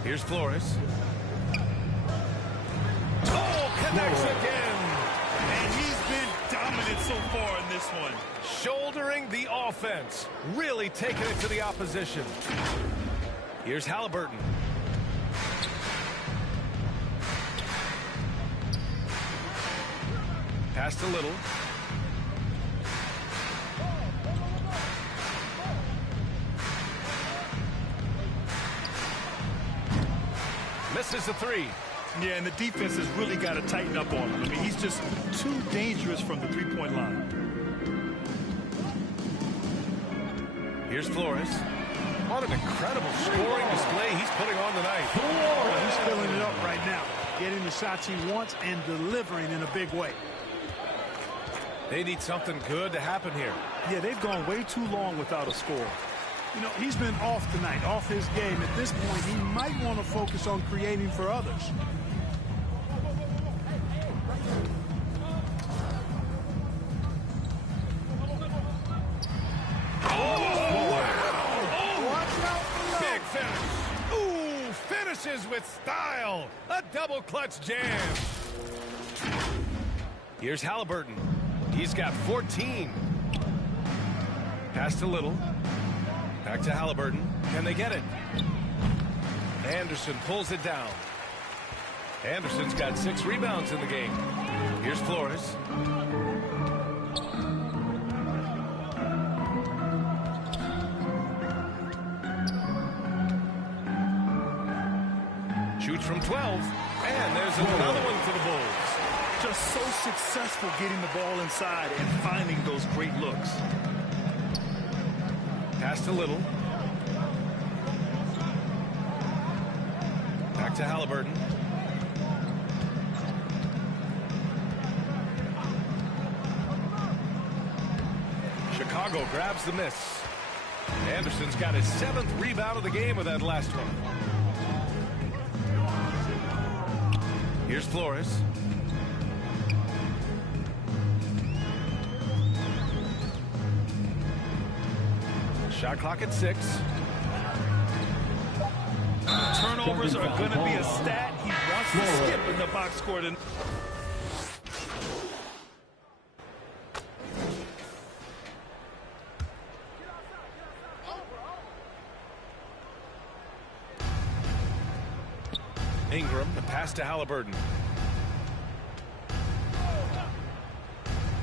Here's Flores. Oh, connects again. And he's been dominant so far in this one. Shouldering the offense. Really taking it to the opposition. Here's Halliburton. Pass to Little. Misses the 3. Yeah, and the defense has really got to tighten up on him. I mean, he's just too dangerous from the three-point line. Here's Flores. What an incredible scoring display he's putting on tonight. He's filling it up right now. Getting the shots he wants and delivering in a big way. They need something good to happen here. Yeah, they've gone way too long without a score. You know, he's been off tonight, off his game. At this point, he might want to focus on creating for others. Big finish. Ooh, finishes with style. A double clutch jam. Here's Halliburton. He's got 14. Pass to Little. Back to Halliburton. Can they get it? Anderson pulls it down. Anderson's got 6 rebounds in the game. Here's Flores. Shoots from 12. And there's another one for the Bulls. Just so successful getting the ball inside and finding those great looks. Pass to Little. Back to Halliburton. Chicago grabs the miss. Anderson's got his 7th rebound of the game with that last one. Here's Flores. Shot clock at 6. Turnovers are going to be a stat he wants to skip in the box score. Ingram, the pass to Halliburton.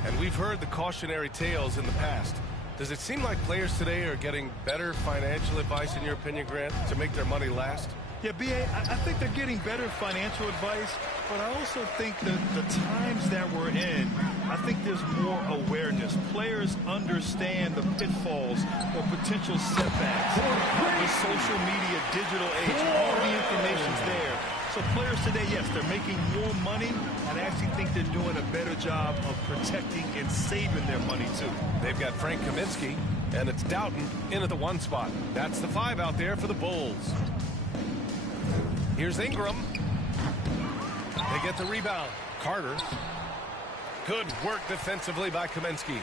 And we've heard the cautionary tales in the past. Does it seem like players today are getting better financial advice, in your opinion, Grant, to make their money last? Yeah, B.A., I think they're getting better financial advice, but I also think that the times that we're in, I think there's more awareness. Players understand the pitfalls or potential setbacks. The social media, digital age, all the information's there. So players today, yes, they're making more money, and I actually think they're doing a better job of protecting and saving their money, too. They've got Frank Kaminsky, and it's Doughton in at the 1 spot. That's the 5 out there for the Bulls. Here's Ingram. They get the rebound. Carter. Good work defensively by Kaminsky.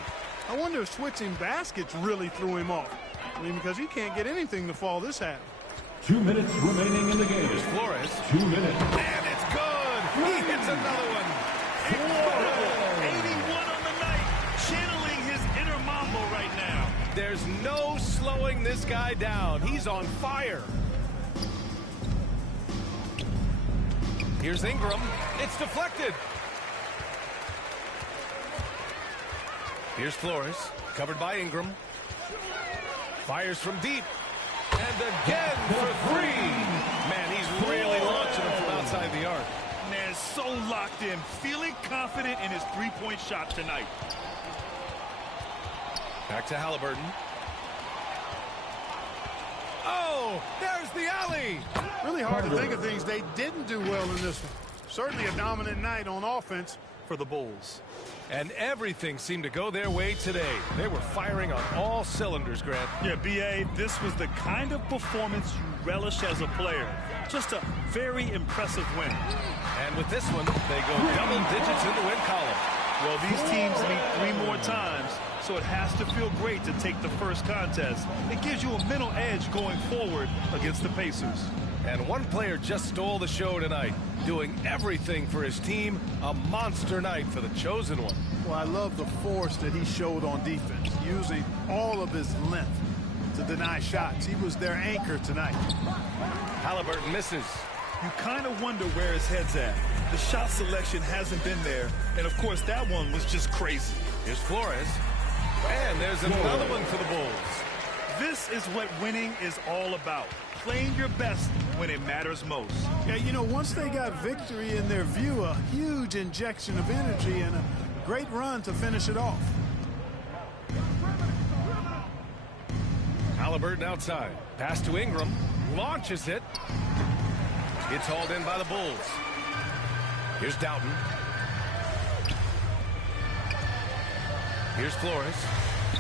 I wonder if switching baskets really threw him off. I mean, because he can't get anything to fall this half. 2 minutes remaining in the game. Here's Flores. 2 minutes. And it's good. He hits another one. Incredible. 81 on the night. Channeling his inner Mambo right now. There's no slowing this guy down. He's on fire. Here's Ingram. It's deflected. Here's Flores. Covered by Ingram. Fires from deep. And again for 3. Man, he's really launching him from outside the arc. Man, so locked in. Feeling confident in his three-point shot tonight. Back to Halliburton. Oh, there's the alley. Really hard to think of things they didn't do well in this one. Certainly a dominant night on offense for the Bulls. And everything seemed to go their way today. They were firing on all cylinders, Grant. Yeah, B.A., this was the kind of performance you relish as a player. Just a very impressive win. And with this one, they go double digits in the win column. Well, these teams meet 3 more times, so it has to feel great to take the first contest. It gives you a mental edge going forward against the Pacers. And one player just stole the show tonight, doing everything for his team. A monster night for the chosen one. Well, I love the force that he showed on defense, using all of his length to deny shots. He was their anchor tonight. Halliburton misses. You kind of wonder where his head's at. The shot selection hasn't been there, and of course that one was just crazy. Here's Flores. And there's another one for the Bulls. This is what winning is all about. Playing your best when it matters most. Yeah, you know, once they got victory in their view, a huge injection of energy and a great run to finish it off. Halliburton outside. Pass to Ingram. Launches it. It's hauled in by the Bulls. Here's Doughton. Here's Flores.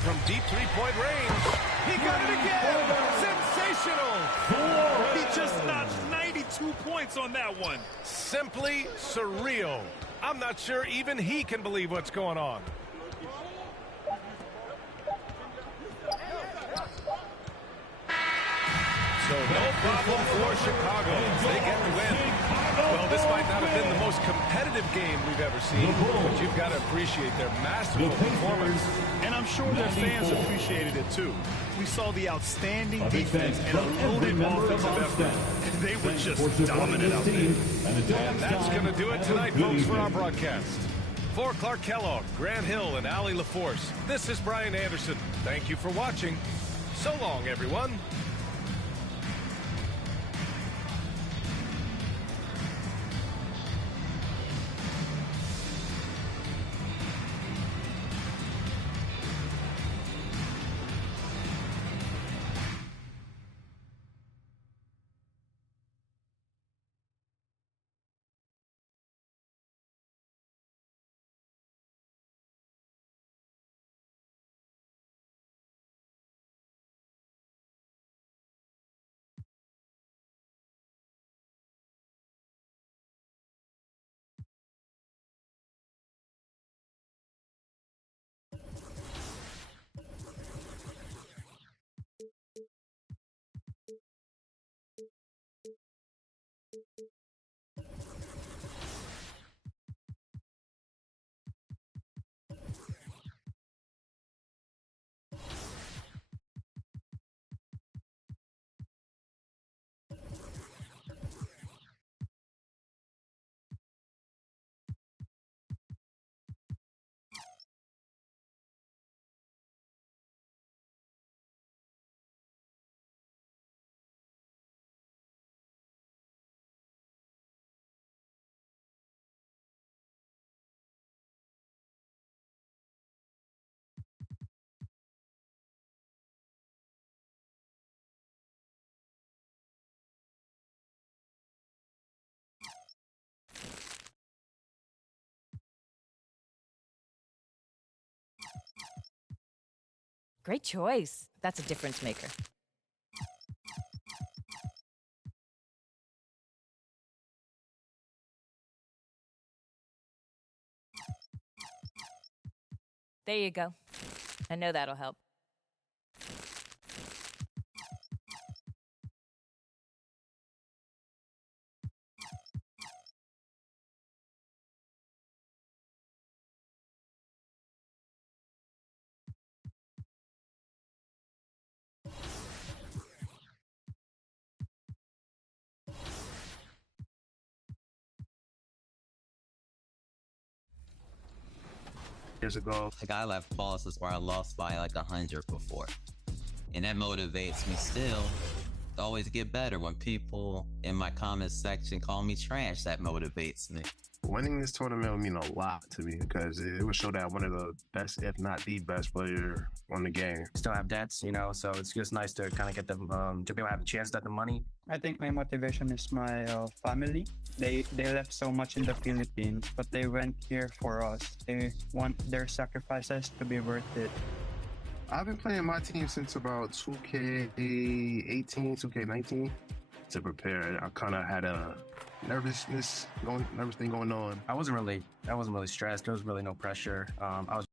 From deep three-point range. He got it again. Sensational. He just notched 92 points on that one. Simply surreal. I'm not sure even he can believe what's going on. So no problem for Chicago. They get the win. Well, this might not have been the most competitive game we've ever seen, but you've got to appreciate their masterful performance. And I'm sure their fans appreciated it, too. We saw the outstanding defense and a loaded offensive effort. And they were just dominant out there. And that's going to do it tonight, folks, for our broadcast. For Clark Kellogg, Grant Hill, and Allie LaForce, this is Brian Anderson. Thank you for watching. So long, everyone. Great choice. That's a difference maker. There you go. I know that'll help. Years ago, like I left bosses where I lost by like 100 before, and that motivates me still to always get better. When people in my comments section call me trash, that motivates me. Winning this tournament will mean a lot to me because it will show that I'm one of the best, if not the best player on the game. Still have debts, you know, so it's just nice to kind of get them to be able to have a chance at the money. I think my motivation is my family. They left so much in the Philippines, but they went here for us. They want their sacrifices to be worth it. I've been playing my team since about 2K18, 2K19 to prepare. I kind of had a nervous thing going on. I wasn't really stressed. There was really no pressure. I was.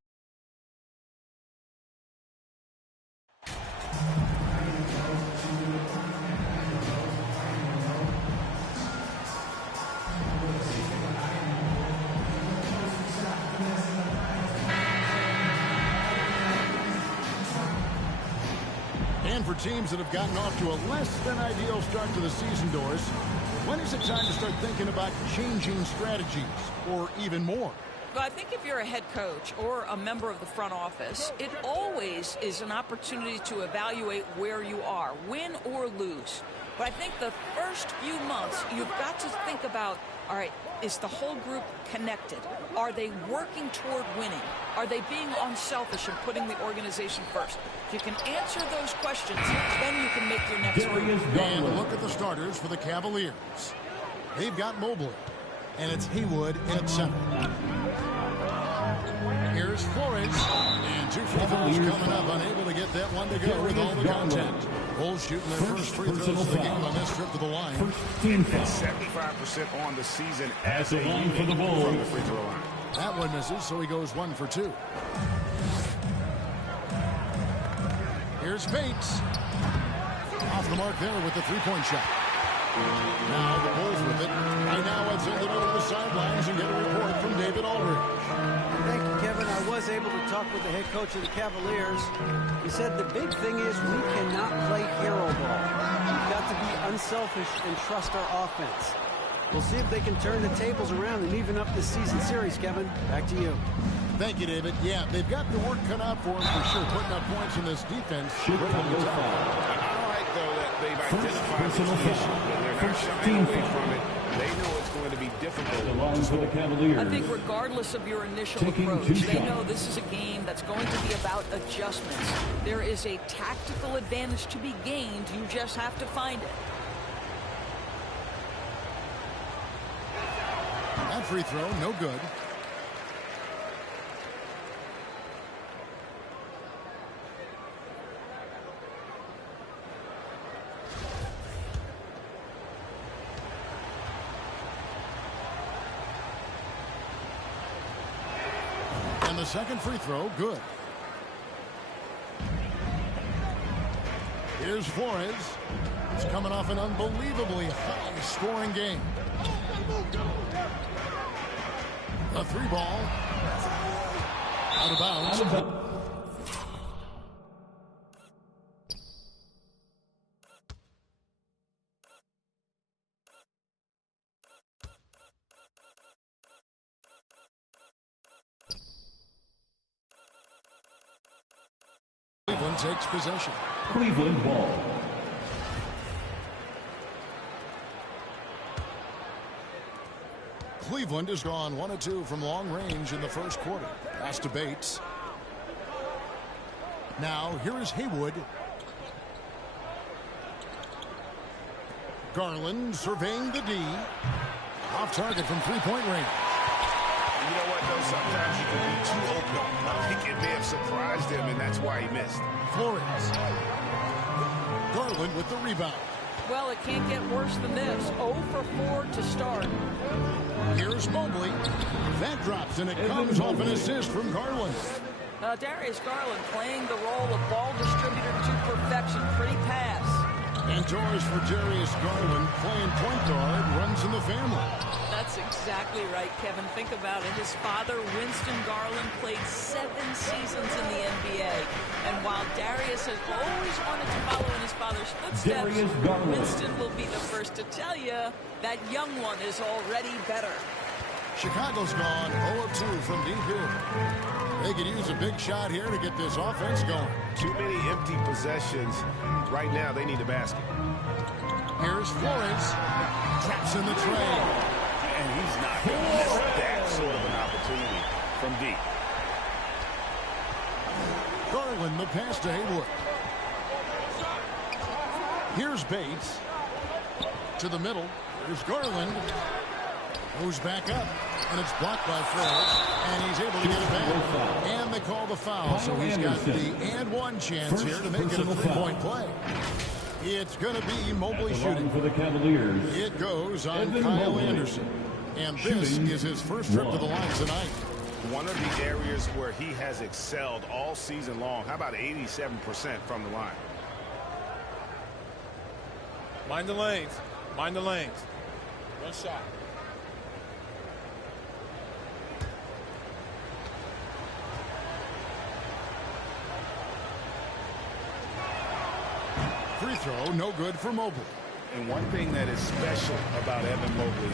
And for teams that have gotten off to a less than ideal start to the season, Doris, when is it time to start thinking about changing strategies or even more? Well, I think if you're a head coach or a member of the front office, it always is an opportunity to evaluate where you are, win or lose. But I think the first few months, you've got to think about, all right, is the whole group connected? Are they working toward winning? Are they being unselfish and putting the organization first? If you can answer those questions, then you can make your next move. And look at the starters for the Cavaliers. They've got Mobley, and it's Haywood in center. Here's Flores, and 2 free throws coming up, unable to get that one to go with all the contact. Bulls shooting their first free throws of the game on this trip to the line. It's 75% on the season as a unit for the Bulls from the free throw line. That one misses, so he goes 1 for 2. Here's Bates. Off the mark there with the three-point shot. Now the Bulls with it. Right now let's send it over to the sidelines and get a report from David Aldridge. Thank you, Kevin. I was able to talk with the head coach of the Cavaliers. He said the big thing is we cannot play hero ball. We've got to be unselfish and trust our offense. We'll see if they can turn the tables around and even up this season series, Kevin. Back to you. Thank you, David. Yeah, they've got the work cut out for them for sure. Putting up points in this defense. I like, though, that they've identified the issue, but they're not shying away from it. They know it's going to be difficult. For the Cavaliers. I think regardless of your initial approach, they know this is a game that's going to be about adjustments. There is a tactical advantage to be gained. You just have to find it. That free throw, no good. And the second free throw, good. Here's Flores. He's coming off an unbelievably high-scoring game. A 3-ball. Out of bounds. Cleveland takes possession. Cleveland ball. Cleveland has gone 1 of 2 from long range in the first quarter. Pass to Bates. Now here is Haywood. Garland surveying the D. Off target from 3-point range. You know what, though? Sometimes you can be too open. I think it may have surprised him, and that's why he missed. Flores. Garland with the rebound. Well, it can't get worse than this. 0 for 4 to start. Here's Mobley. That drops, and it comes off an assist from Garland. Darius Garland playing the role of ball distributor to perfection. Pretty pass. And Torres for Darius Garland, playing point guard, runs in the family. That's exactly right, Kevin. Think about it. His father, Winston Garland, played 7 seasons in the NBA. And while Darius has always wanted to follow in his father's footsteps, Winston will be the first to tell you that young one is already better. Chicago's gone 0 of 2 from deep here. They could use a big shot here to get this offense going. Too many empty possessions. Right now, they need a basket. Here's Flores. Traps in the tray. And he's not going to miss that sort of an opportunity from deep. Garland, the pass to Haywood. Here's Bates. To the middle. Here's Garland. Goes back up. And it's blocked by Flores. And he's able to get it back. And they call the foul. So he's got the and one chance here to make it a 3-point play. It's going to be Mobley shooting. For the Cavaliers. It goes on Kyle Anderson. And this is his first trip to the line tonight. One of the areas where he has excelled all season long. How about 87% from the line? Mind the lanes. Mind the lanes. One shot. Free throw, no good for Mobley. And one thing that is special about Evan Mobley,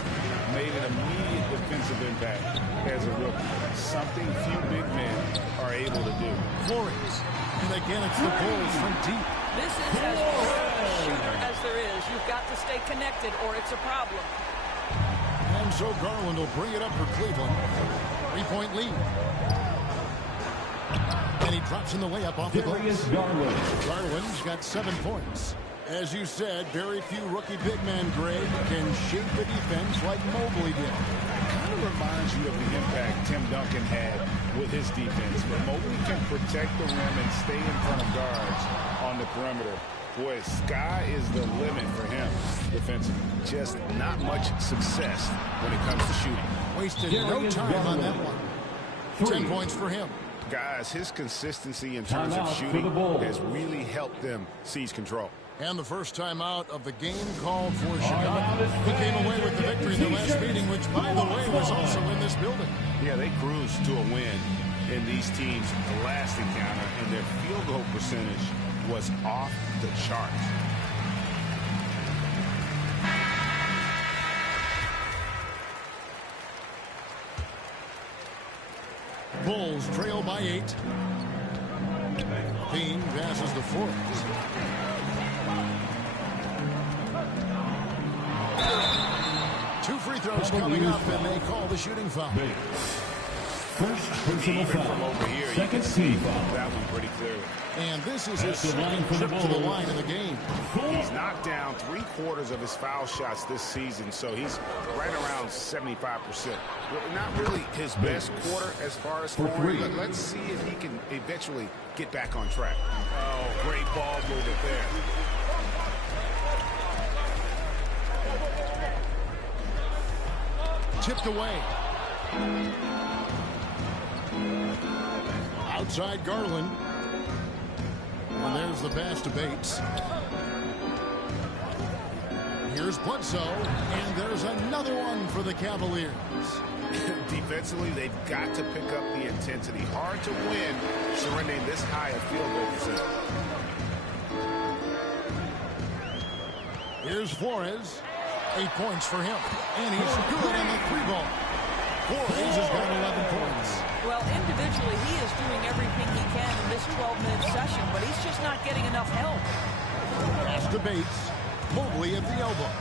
made an immediate defensive impact as a rookie. Something few big men are able to do. Flores. And again, it's the Bulls from deep. This is as good a shooter as there is. You've got to stay connected or it's a problem. And so Garland will bring it up for Cleveland. 3-point lead. And he drops in the layup off the glass. Garland's got 7 points. As you said, very few rookie big men, Greg, can shape the defense like Mobley did. Kind of reminds you of the impact Tim Duncan had with his defense. But Mobley can protect the rim and stay in front of guards on the perimeter. Boy, sky is the limit for him defensively. Just not much success when it comes to shooting. Wasted no time on that one. 10 points for him. Guys, his consistency in terms of shooting has really helped them seize control. And the first time out of the game called for Chicago. He came away with the victory in the last meeting, which, by the way, was also in this building. Yeah, they cruised to a win in these teams' last encounter, and their field goal percentage was off the chart. Bulls trail by 8. Payne passes to Forbes. Two free throws coming up, and they call the shooting foul. First personal foul. Over here, second team foul. That one pretty clearly. And this is his second trip to the line in the game. He's knocked down 3/4 of his foul shots this season, so he's right around 75%. Not really his best quarter as far as scoring, but let's see if he can eventually get back on track. Oh, great ball movement there. Tipped away. Outside Garland. And there's the pass to Bates. Here's Bledsoe. And there's another one for the Cavaliers. Defensively, they've got to pick up the intensity. Hard to win surrendering this high a field goal percentage. Here's Flores. 8 points for him. And he's good on the 3-ball. Flores has got 11 points. Well, individually, he is doing everything he can in this 12-minute session, but he's just not getting enough help. Pass to Bates. Mobley at the elbow.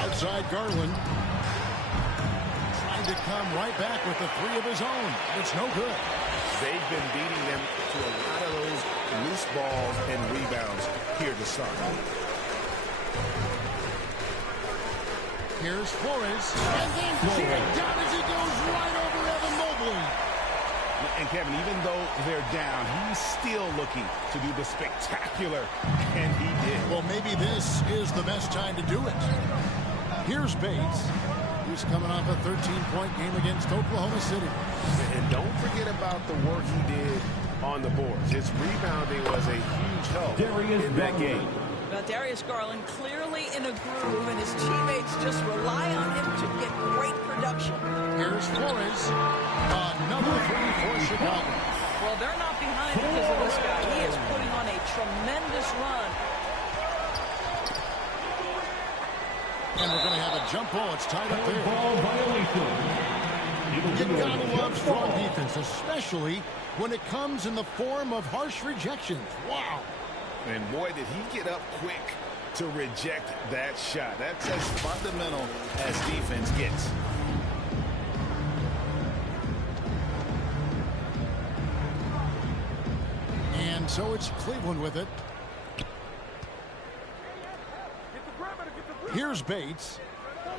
Outside Garland. Trying to come right back with the 3 of his own. It's no good. They've been beating them to a lot of those loose balls and rebounds here to start. Here's Flores. And then checked down as he goes right over Evan Mobley. And Kevin, even though they're down, he's still looking to do the spectacular, and he did. Well, maybe this is the best time to do it. Here's Bates. He's coming off a 13-point game against Oklahoma City. And don't forget about the work he did on the boards. His rebounding was a huge help in that game. Darius Garland clearly in a groove, and his teammates just rely on him to get great production. Here's Flores. Another three for Chicago. Well, they're not behind because of this guy. He is putting on a tremendous run. And we're going to have a jump ball. It's tied up there. Ball violation. You gotta love strong defense, especially when it comes in the form of harsh rejections. Wow. And boy, did he get up quick to reject that shot. That's as fundamental as defense gets. And so it's Cleveland with it. Here's Bates.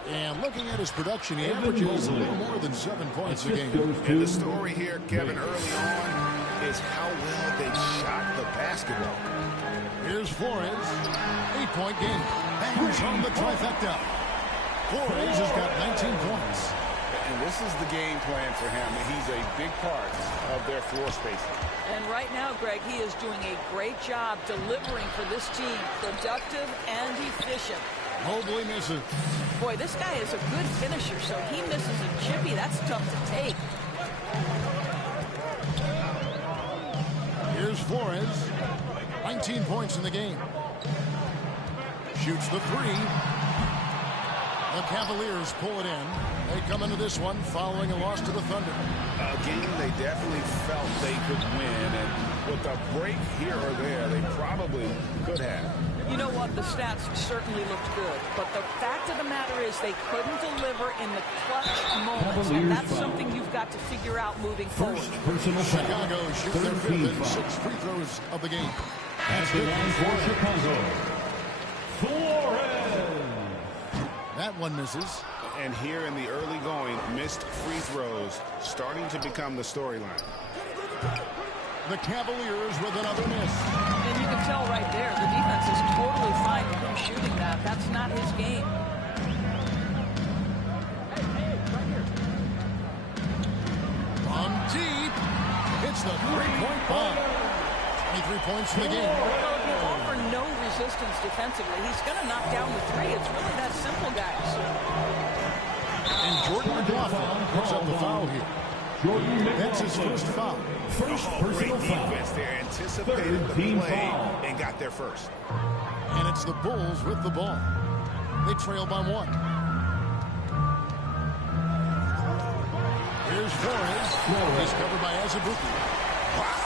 And looking at his production, he averages a little more than 7 points a game. And the story here, Kevin, early on is how well they shot the basketball. Here's Flores. 8-point game. Bangs home the trifecta. Flores has got 19 points. And this is the game plan for him. He's a big part of their floor spacing. And right now, Greg, he is doing a great job delivering for this team. Productive and efficient. Mobley misses. Boy, this guy is a good finisher, so he misses a chippy. That's tough to take. Here's Flores. 19 points in the game. Shoots the three. The Cavaliers pull it in. They come into this one following a loss to the Thunder. A game they definitely felt they could win, and with a break here or there, they probably could have. You know what? The stats certainly looked good, but the fact of the matter is they couldn't deliver in the clutch moments, and that's something you've got to figure out moving forward. Chicago shoots their fifth and 6 free throws of the game. That's the line for Chicago. Flores. That one misses. And here in the early going, missed free throws starting to become the storyline. The Cavaliers with another miss. And you can tell right there, the defense is totally fine with him shooting that. That's not his game. From deep, it's the three-point bomb. 23 points in the game. Well, if you offer no resistance defensively, he's going to knock down the three. It's really that simple, guys. And Jordan McLaughlin picks up the foul here. That's his first foul. First personal foul. They anticipated the play and got there first. And it's the Bulls with the ball. They trail by 1. Here's Flores. He's covered by Azubuike. Wow.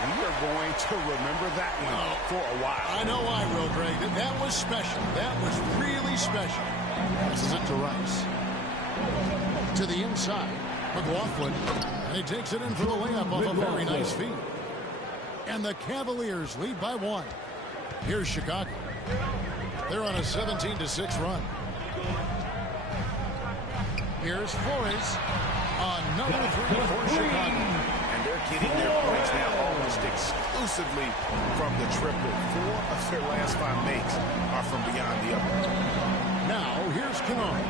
We are going to remember that one for a while. I know I will, Greg. That was special. That was really special. Passes it to Rice. To the inside. McLaughlin. And he takes it in for the layup off a very nice feed. And the Cavaliers lead by 1. Here's Chicago. They're on a 17-6 run. Here's Flores. Another three for Chicago. And they're getting their points now almost exclusively from the triple. 4 of their last 5 makes are from beyond the upper. Now, here's Kennard.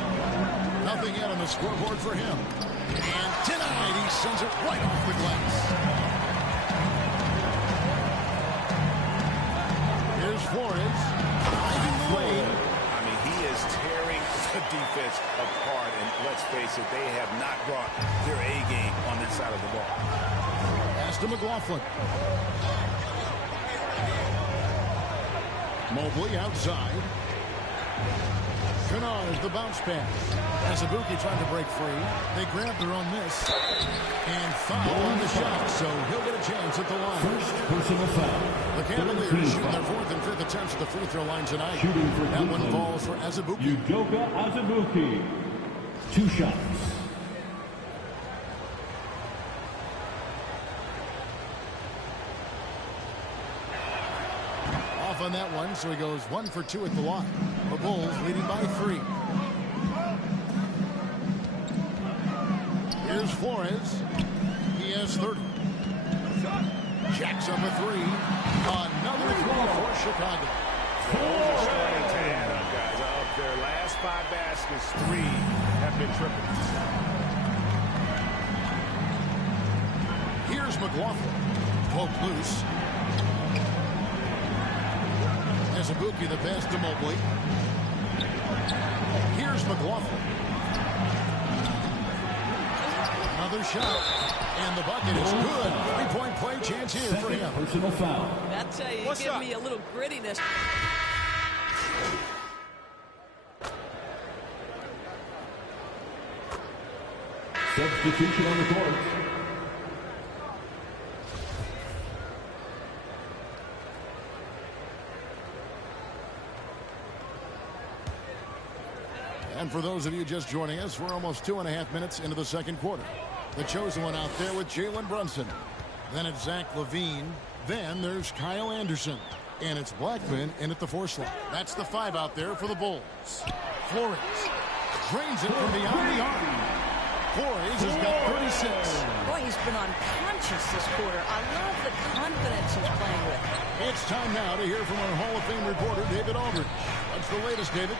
Nothing yet on the scoreboard for him. And tonight, he sends it right off the glass. Here's Flores. Driving the lane. I mean, he is tearing the defense apart. And let's face it, they have not brought their A game on that side of the ball. Pass to McLaughlin. Mobley outside. Kennard, the bounce pass. Azubuike trying to break free. They grab their own miss. And foul on the shot, so he'll get a chance at the line. First personal foul. The Cavaliers shooting their 4th and 5th attempts at the free throw line tonight. Shooting for that one falls for Azubuike. Udoka Azubuike. 2 shots. Off on that one, so he goes 1 for 2 at the line. The Bulls leading by 3. Here's Flores. He has 30. Jacks up a three. Another three for Chicago. Those are starting to add up, guys. Of their last 5 baskets, 3 have been triples. Here's McLaughlin. Poked loose. Azubuike the pass to Mobley. Here's McLaughlin. Another shot. And the bucket is good. 3-point play chance here for him. Personal foul. That's how you give me a little grittiness. Substitution on the court. And for those of you just joining us, we're almost 2.5 minutes into the second quarter. The chosen one out there with Jalen Brunson. Then it's Zach LaVine. Then there's Kyle Anderson. And it's Blackman in at the 4 slot. That's the 5 out there for the Bulls. Flores drains it from beyond the arc. Flores has got 36. Boy, he's been unconscious this quarter. I love the confidence he's playing with. It's time now to hear from our Hall of Fame reporter, David Aldridge. What's the latest, David?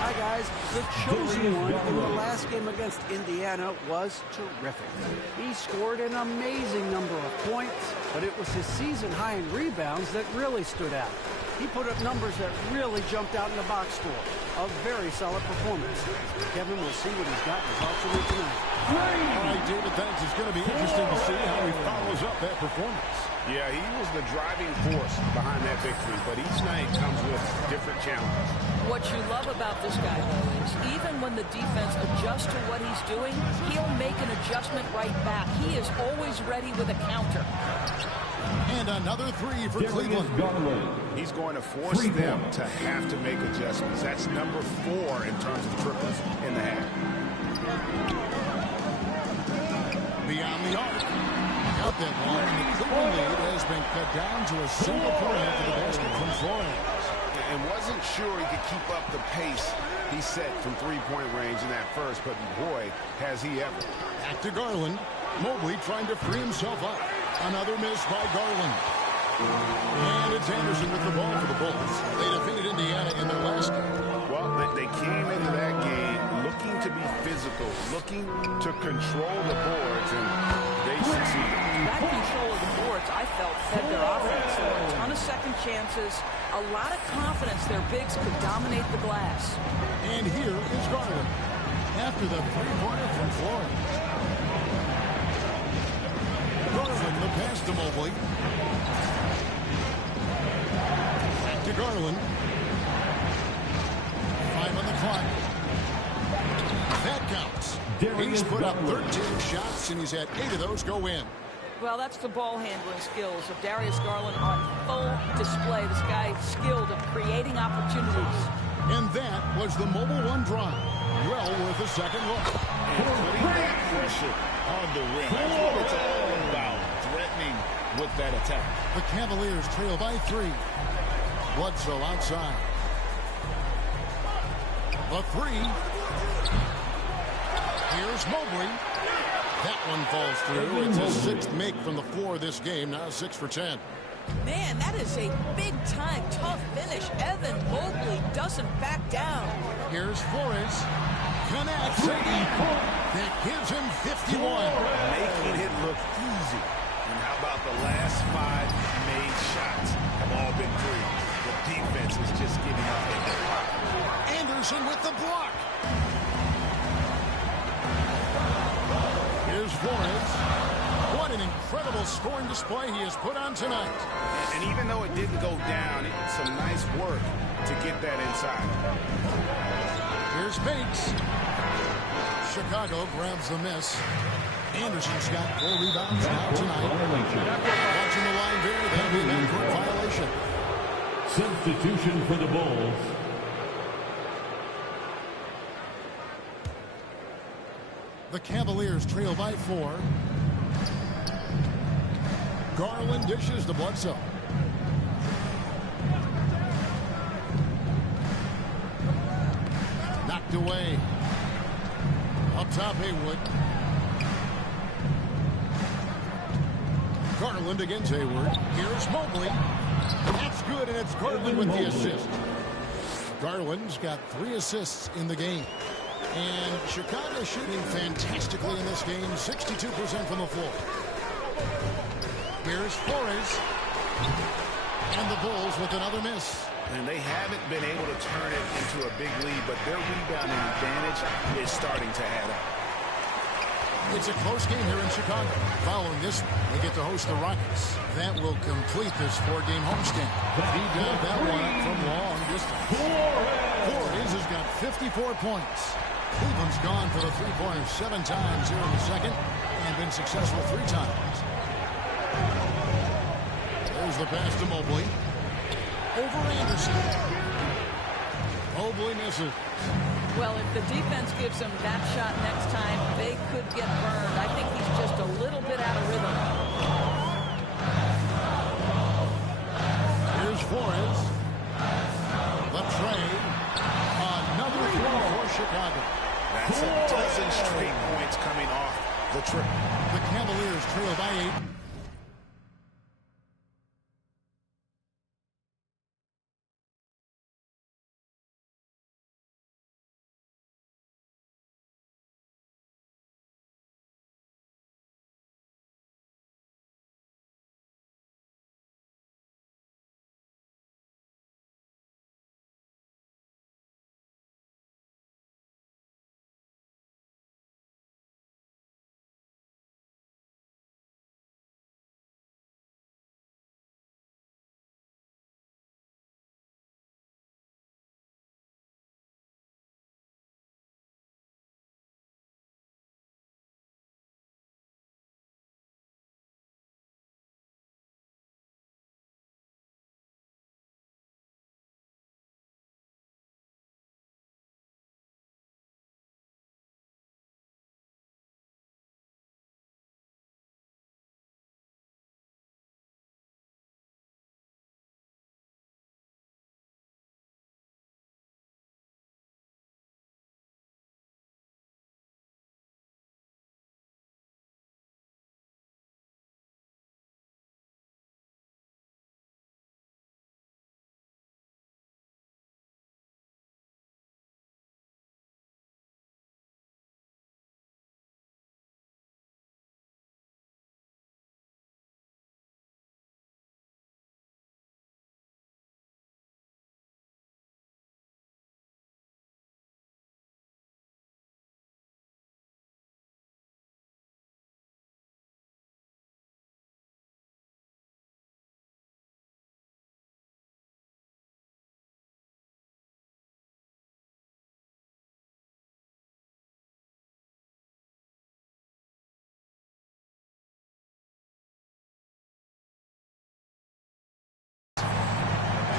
Hi, guys. The chosen one in the last game against Indiana was terrific. He scored an amazing number of points, but it was his season high in rebounds that really stood out. He put up numbers that really jumped out in the box score. A very solid performance. Kevin will see what he's got in his arsenal tonight. All right, David, thanks. It's going to be interesting to see how he follows up that performance. Yeah, he was the driving force behind that victory, but each night comes with different challenges. What you love about this guy, though, is even when the defense adjusts to what he's doing, he'll make an adjustment right back. He is always ready with a counter. And another 3 for Cleveland. He's going to force them to have to make adjustments. That's number 4 in terms of triples in the half. Beyond the arc. Got that one. And the Cleveland lead has been cut down to a single point after the basket from Flores. And wasn't sure he could keep up the pace he set from 3-point range in that first, but boy, has he ever. Back to Garland. Mobley trying to free himself up. Another miss by Garland. And it's Anderson with the ball for the Bulls. They defeated Indiana in their last game. Well, they came into that game looking to be physical, looking to control the boards, and they succeeded. That control of the boards, I felt, fed their offense. There were a ton of second chances, a lot of confidence their bigs could dominate the glass. And here is Garland after the 3-pointer from Flores. Garland, the pass to Mobley. Back to Garland. 5 on the clock. That counts. He's put up 13 shots, and he's had 8 of those go in. Well, that's the ball handling skills of Darius Garland on full display. This guy skilled at creating opportunities. And that was the Mobile One drive. Well worth a second look. Putting that pressure on the rim. That's what it's all about. Threatening with that attack. The Cavaliers trail by 3. Bledsoe outside. The 3. Here's Mobley. That one falls through. It's his 6th make from the floor this game. Now 6 for 10. Man, that is a big-time, tough finish. Evan Mobley doesn't back down. Here's Flores. Connects. That gives him 51. Making it look easy. And how about the last 5 made shots have all been free. The defense is just giving up. Anderson with the block. Here's Flores. What an incredible scoring display he has put on tonight. And even though it didn't go down, it's some nice work to get that inside. Here's Bates. Chicago grabs the miss. Anderson's got 4 rebounds now tonight. Watching the line there, that'll be an for violation. Substitution for the Bulls. The Cavaliers trail by 4. Garland dishes to Bledsoe. Knocked away. Up top, Haywood. Garland against Hayward. Here's Mobley. That's good, and it's Garland with the assist. Garland's got 3 assists in the game. And Chicago shooting fantastically in this game, 62% from the floor. Here's Flores. And the Bulls with another miss. And they haven't been able to turn it into a big lead, but their rebounding advantage is starting to add up. It's a close game here in Chicago. Following this one, they get to host the Rockets. That will complete this 4-game homestand. He did that one up from long distance. Flores has got 54 points. Cleveland's gone for the three-pointer 7 times here in the second and been successful 3 times. There's the pass to Mobley. Over Anderson. Mobley misses. Well, if the defense gives him that shot next time, they could get burned. I think he's just a little bit out of rhythm. Here's Flores. The trade. Another throw for Chicago. That's a dozen straight points coming off the trip. The Cavaliers trail by 8.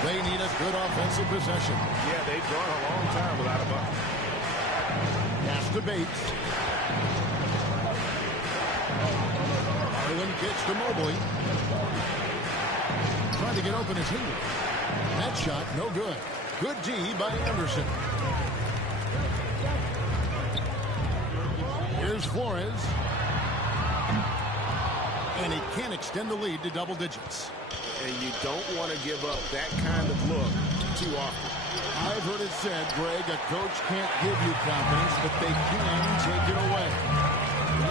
They need a good offensive possession. Yeah, they've gone a long time without a bucket. Pass to Bates. Garland kicks to Mobley. Trying to get open is Hayward. That shot, no good. Good D by Anderson. Here's Flores. And he can't extend the lead to double digits. And you don't want to give up that kind of look too often. I've heard it said, Greg, a coach can't give you confidence, but they can take it away.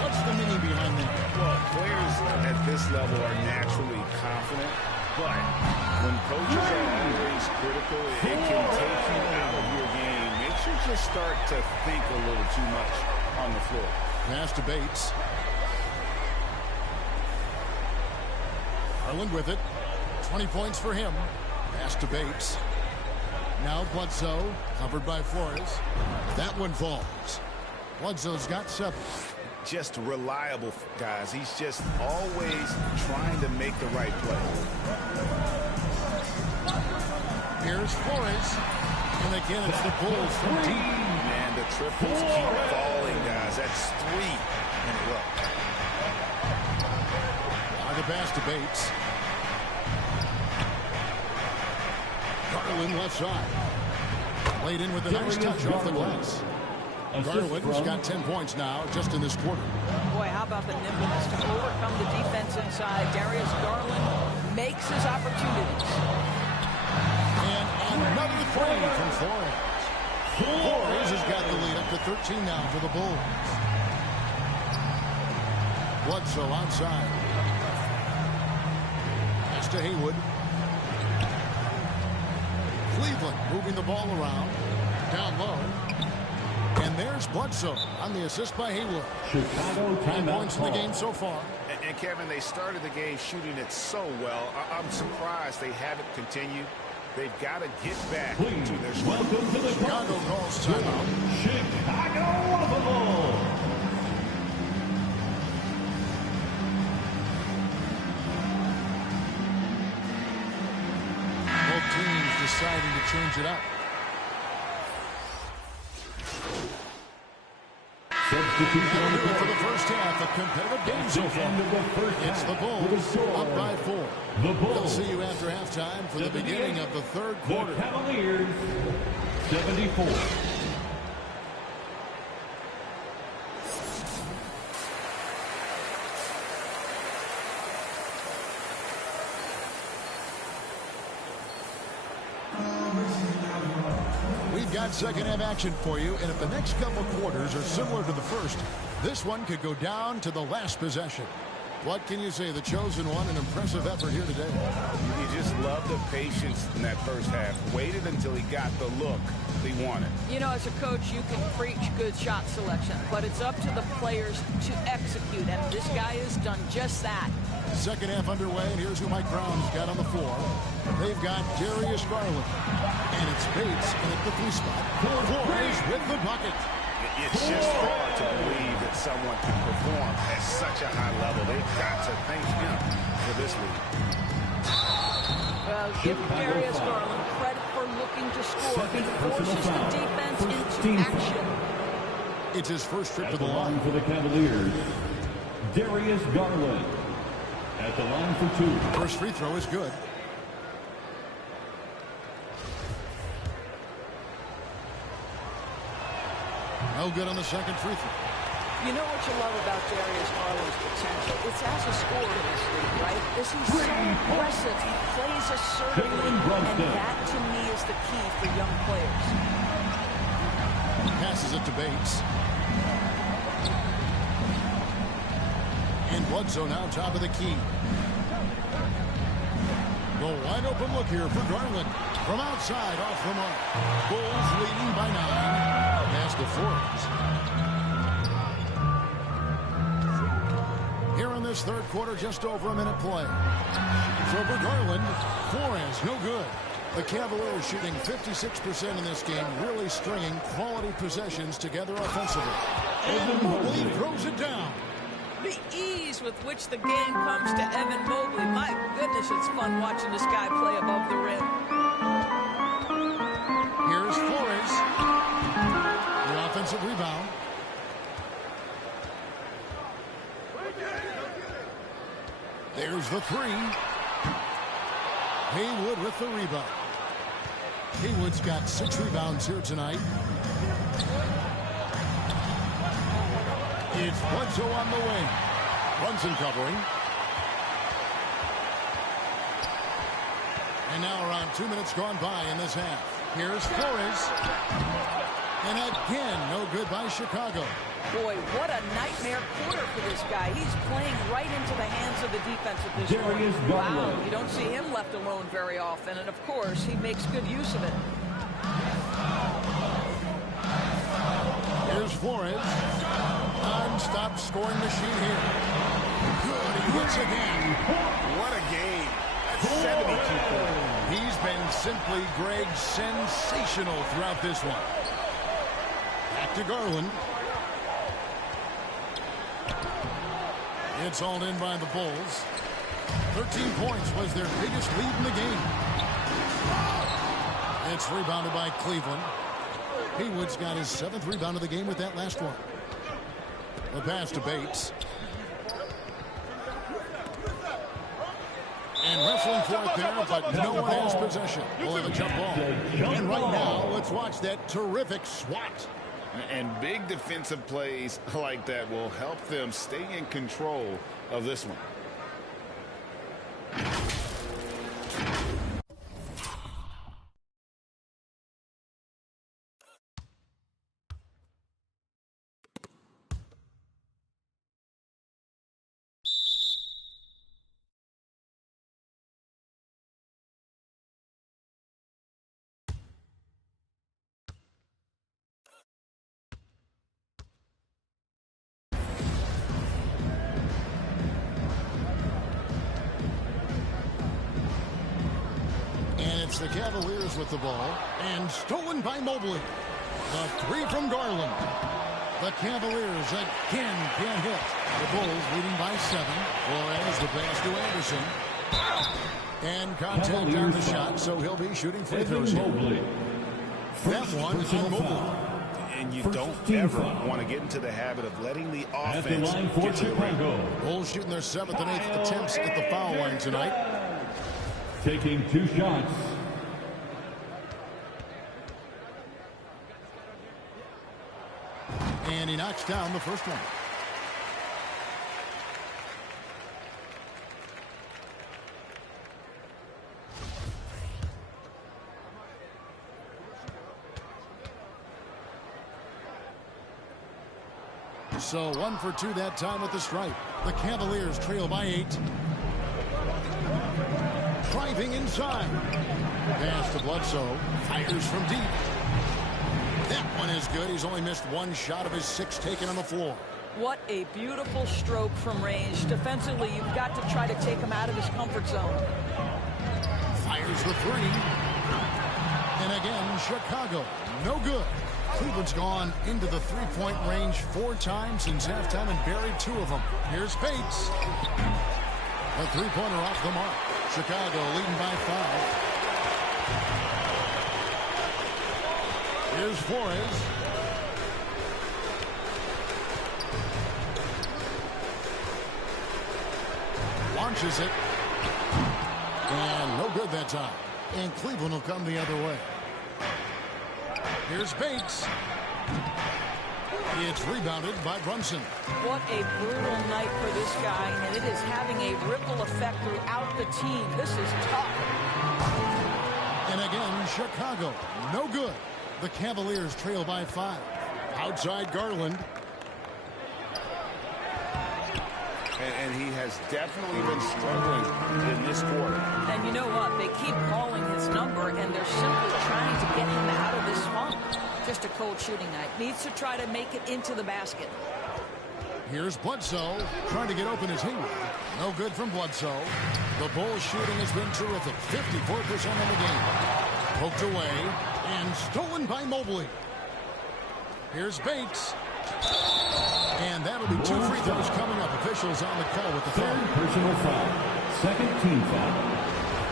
What's the meaning behind that? Well, players at this level are naturally confident, but when coaches are always critical, it can take you out of your game. Makes you just start to think a little too much on the floor. Pass to Bates. Garland with it. 20 points for him. Pass to Bates. Now Bledsoe, covered by Flores. That one falls. Bledsoe's got 7. Just reliable, guys. He's just always trying to make the right play. Here's Flores. And again, it's the Bulls from deep. Man, the triples keep falling, guys. That's 3 in a row. The pass to Bates. Garland left side. Laid in with a nice touch off the glass. Garland's got 10 points now just in this quarter. boy, how about the nimbleness to overcome the defense inside? Darius Garland makes his opportunities. And another three from Flores. Flores has got the lead up to 13 now for the Bulls. Bledsoe outside. Pass to Haywood. Cleveland moving the ball around. Down low. And there's Bledsoe on the assist by Haywood. Chicago 9 points in the game so far. And Kevin, they started the game shooting it so well. I'm surprised they haven't continued. They've got to get back to their strength. Welcome to the Chicago calls timeout. Chicago Bulls. Both teams deciding to change it up. Substitution for the first half, a competitive game so far. It's the Bulls up by 4. We'll see you after halftime for the beginning of the third quarter. The Cavaliers, 74. We've got second half action for you, and if the next couple quarters are similar to the first, this one could go down to the last possession. What can you say? The chosen one, an impressive effort here today. You just love the patience in that first half. Waited until he got the look he wanted. You know, as a coach, you can preach good shot selection, but it's up to the players to execute, and this guy has done just that. Second half underway, and here's who Mike Brown's got on the floor. They've got Darius Garland, and it's Bates in at the 3 spot. Flores with the bucket. It's just hard to believe that someone can perform at such a high level. They've got to thank him for this lead. Well, give Darius Garland credit for looking to score. He forces the defense into action. It's his first trip to the line line. For the Cavaliers, Darius Garland at the line for 2. First free throw is good. No good on the second free throw. You know what you love about Darius Garland's potential? It's as a scorer in this league, right? This is so aggressive. He plays assertively, and that, to me, is the key for young players. Passes it to Bates. And Bledsoe now top of the key. The wide open look here for Garland. From outside, off the mark. Bulls leading by 9. Pass to Flores. Here in this third quarter, just over a minute play. So for Garland, Flores, no good. The Cavaliers shooting 56% in this game, really stringing quality possessions together offensively. And Mobley throws it down. The ease with which the game comes to Evan Mobley. My goodness, it's fun watching this guy play above the rim. Here's Flores. The offensive rebound. There's the 3. Haywood with the rebound. Haywood's got 6 rebounds here tonight. It's Bledsoe on the wing. Brunson covering. And now around 2 minutes gone by in this half. Here's Flores. And again, no good by Chicago. Boy, what a nightmare quarter for this guy. He's playing right into the hands of the defense at this point. Wow, you don't see him left alone very often. And, of course, he makes good use of it. Here's Flores. Non-stop scoring machine here. Good, he hits again. What a game. That's 72 points. He's been simply, Greg, sensational throughout this one. Back to Garland. It's hauled in by the Bulls. 13 points was their biggest lead in the game. It's rebounded by Cleveland. Haywood's got his 7th rebound of the game with that last one. The pass to Bates. And wrestling for it there, but no one has possession. We'll have a jump ball. And right now, let's watch that terrific swat. And big defensive plays like that will help them stay in control of this one. It's the Cavaliers with the ball, and stolen by Mobley. The three from Garland. The Cavaliers again can't hit. The Bulls leading by 7. Flores the pass to Anderson. And contact on the shot, so he'll be shooting free throws here. That one on Mobley. And you don't ever want to get into the habit of letting the offense get to the rim. Bulls shooting their 7th and 8th attempts at the foul line tonight. Taking 2 shots. And he knocks down the first one. So 1 for 2 that time with the stripe. The Cavaliers trail by 8. Driving inside. Pass to Bledsoe. Fires from deep. That one is good. He's only missed 1 shot of his 6 taken on the floor. What a beautiful stroke from range. Defensively, you've got to try to take him out of his comfort zone. Fires the 3. And again, Chicago. No good. Cleveland's gone into the 3-point range 4 times since halftime and buried 2 of them. Here's Bates. A 3-pointer off the mark. Chicago leading by 5. Here's Flores. Launches it. And no good that time. And Cleveland will come the other way. Here's Bates. It's rebounded by Brunson. What a brutal night for this guy, and it is having a ripple effect throughout the team. This is tough. And again, Chicago. No good. The Cavaliers trail by 5. Outside Garland. And he has definitely been struggling in this quarter. And you know what? They keep calling his number, and they're simply trying to get him out of this funk. Just a cold shooting night. Needs to try to make it into the basket. Here's Bledsoe trying to get open as Hayward. No good from Bledsoe. The Bulls shooting has been terrific. 54% in the game. Poked away and stolen by Mobley. Here's Bates. And that'll be 2 free throws coming up. Officials on the call with the foul. Personal foul. Second team foul.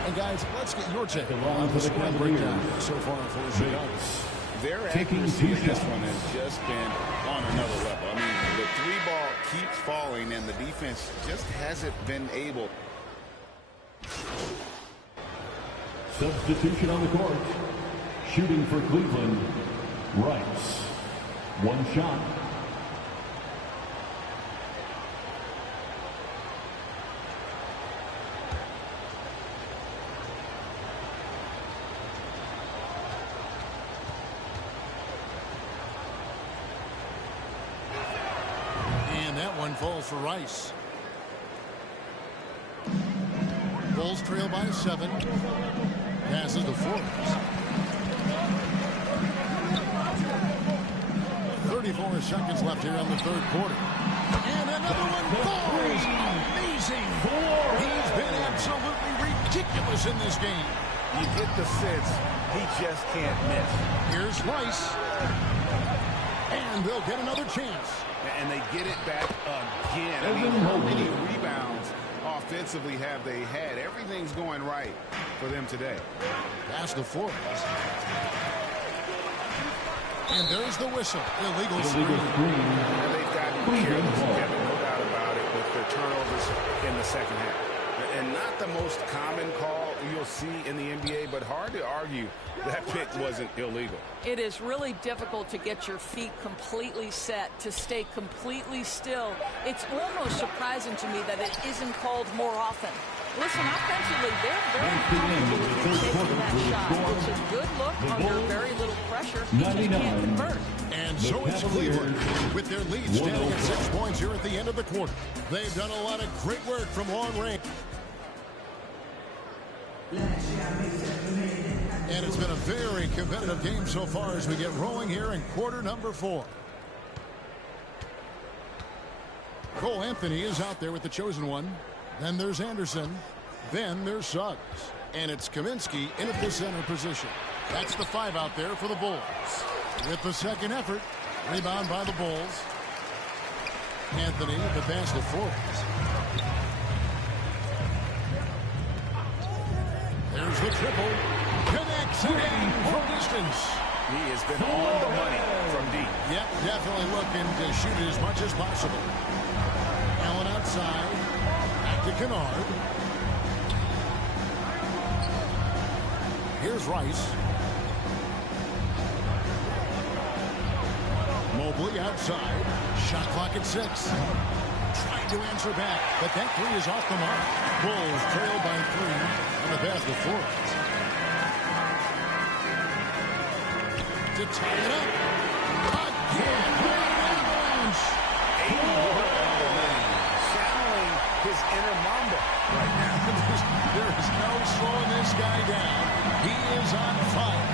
And guys, let's get your take on the score breakdown so far for Chicago. Their accuracy in this one has just been on another level. I mean, the 3-ball keeps falling, and the defense just hasn't been able. Substitution on the court. Shooting for Cleveland, Rice. 1 shot. Falls for Rice. Bulls trail by 7. Passes to Flores. 34 seconds left here in the 3rd quarter. And another one falls. Amazing. He's been absolutely ridiculous in this game. You get the sense he just can't miss. Here's Rice. And they'll get another chance. And they get it back again. I mean, how many rebounds offensively have they had? Everything's going right for them today. Pass to Flores. And there's the whistle. Illegal screen. And they've gotten careless, Kevin, no doubt about it, with their turnovers in the second half. And not the most common call, you'll see in the NBA, but hard to argue that pick wasn't illegal. It is really difficult to get your feet completely set, to stay completely still. It's almost surprising to me that it isn't called more often. Listen, offensively, they're very comfortable taking that shot. It's a good look under very little pressure. He just can't convert. And so it's Cleveland with their lead standing at 6 points here at the end of the quarter. They've done a lot of great work from long range. And it's been a very competitive game so far as we get rolling here in quarter number 4. Cole Anthony is out there with the chosen one. Then there's Anderson. Then there's Suggs. And it's Kaminsky in at the center position. That's the 5 out there for the Bulls. With the second effort, rebound by the Bulls. Anthony with the pass to Forbes. There's the triple. Connects again from distance. He has been on the money from deep. Yep, definitely looking to shoot it as much as possible. Allen outside. Back to Kennard. Here's Rice. Mobley outside. Shot clock at 6. Trying to answer back, but that 3 is off the mark. Bulls trail by 3 on the pass to Forbes. To tie it up. Again, Avalanche. 81 on the lane. Channeling his inner Mamba right now. There is no slowing this guy down. He is on fire.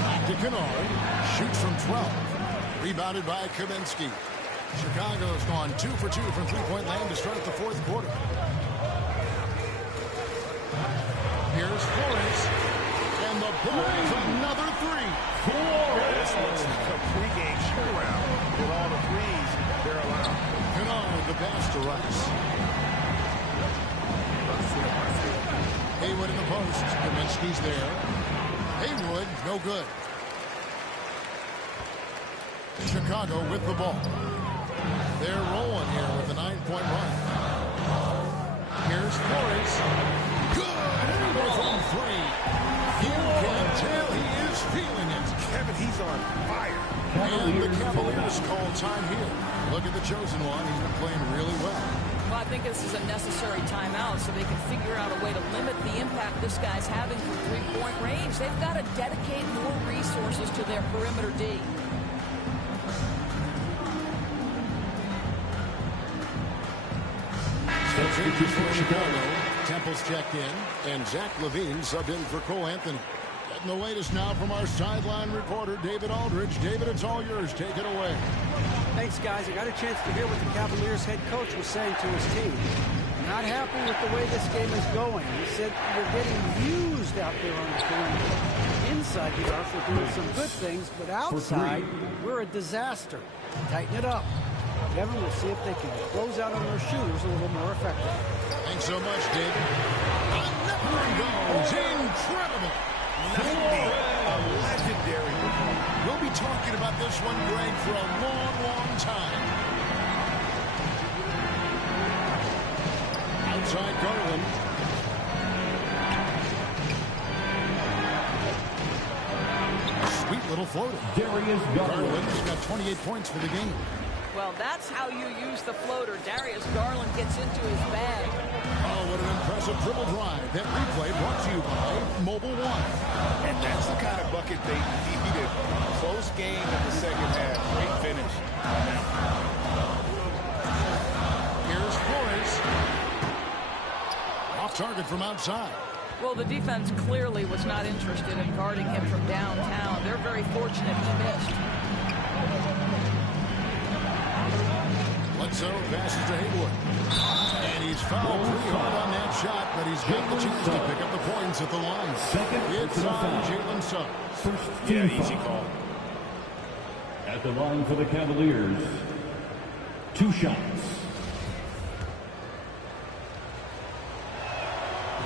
Back to Kennard. Shoots from 12. Rebounded by Kaminsky. Chicago's gone 2 for 2 from three-point land to start the fourth quarter. Here's Flores. And the Bulls another 3. This looks like a pregame shoot-around with all the threes they're allowed. Kennard, the pass to Rice. Haywood in the post. Kaminsky's there. Haywood, no good. Chicago with the ball. They're rolling here with a 9-point run. Here's Flores. Good! From 3. You can tell he is feeling it. Kevin, he's on fire. And the Cavaliers call time here. Look at the chosen one. He's been playing really well. Well, I think this is a necessary timeout so they can figure out a way to limit the impact this guy's having from three-point range. They've got to dedicate more resources to their perimeter D. Changes for Chicago. Temple's checked in, and Zach LaVine subbed in for Cole Anthony. Getting the latest now from our sideline reporter, David Aldridge. David, it's all yours. Take it away. Thanks, guys. I got a chance to hear what the Cavaliers head coach was saying to his team. Not happy with the way this game is going. He said we're getting used out there on the perimeter. Inside the arc, we're doing some good things, but outside, we're a disaster. Tighten it up. Kevin, we'll see if they can close out on their shooters a little more effectively. Thanks so much, David. Another one goes. Incredible. 90. A legendary performance. We'll be talking about this one, Greg, for a long, long time. Outside Garland. Sweet little floater. Darius Garland's got 28 points for the game. Well, that's how you use the floater. Darius Garland gets into his bag. Oh, what an impressive dribble drive. That replay brought to you by Mobile One. And that's the kind of bucket they needed. Close game in the second half. Great finish. Here's Flores. Off target from outside. Well, the defense clearly was not interested in guarding him from downtown. They're very fortunate he missed. Bledsoe passes to Haywood. And he's fouled pretty hard on that shot, but he's got the chance to pick up the points at the line. It's on Jalen Suggs. Yeah, easy call. At the line for the Cavaliers, 2 shots.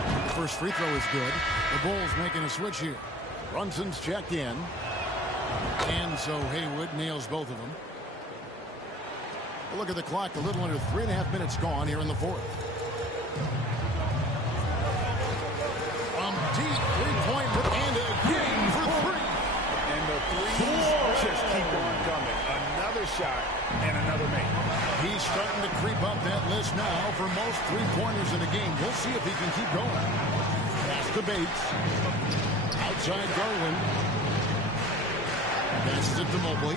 The first free throw is good. The Bulls making a switch here. Brunson's checked in. And so Haywood nails both of them. Look at the clock, a little under 3.5 minutes gone here in the fourth. From deep three-point and again for three. And the threes just keep on coming. Another shot and another make. He's starting to creep up that list now for most three-pointers in a game. We'll see if he can keep going. Pass to Bates. Outside Garland. Passes it to Mobley.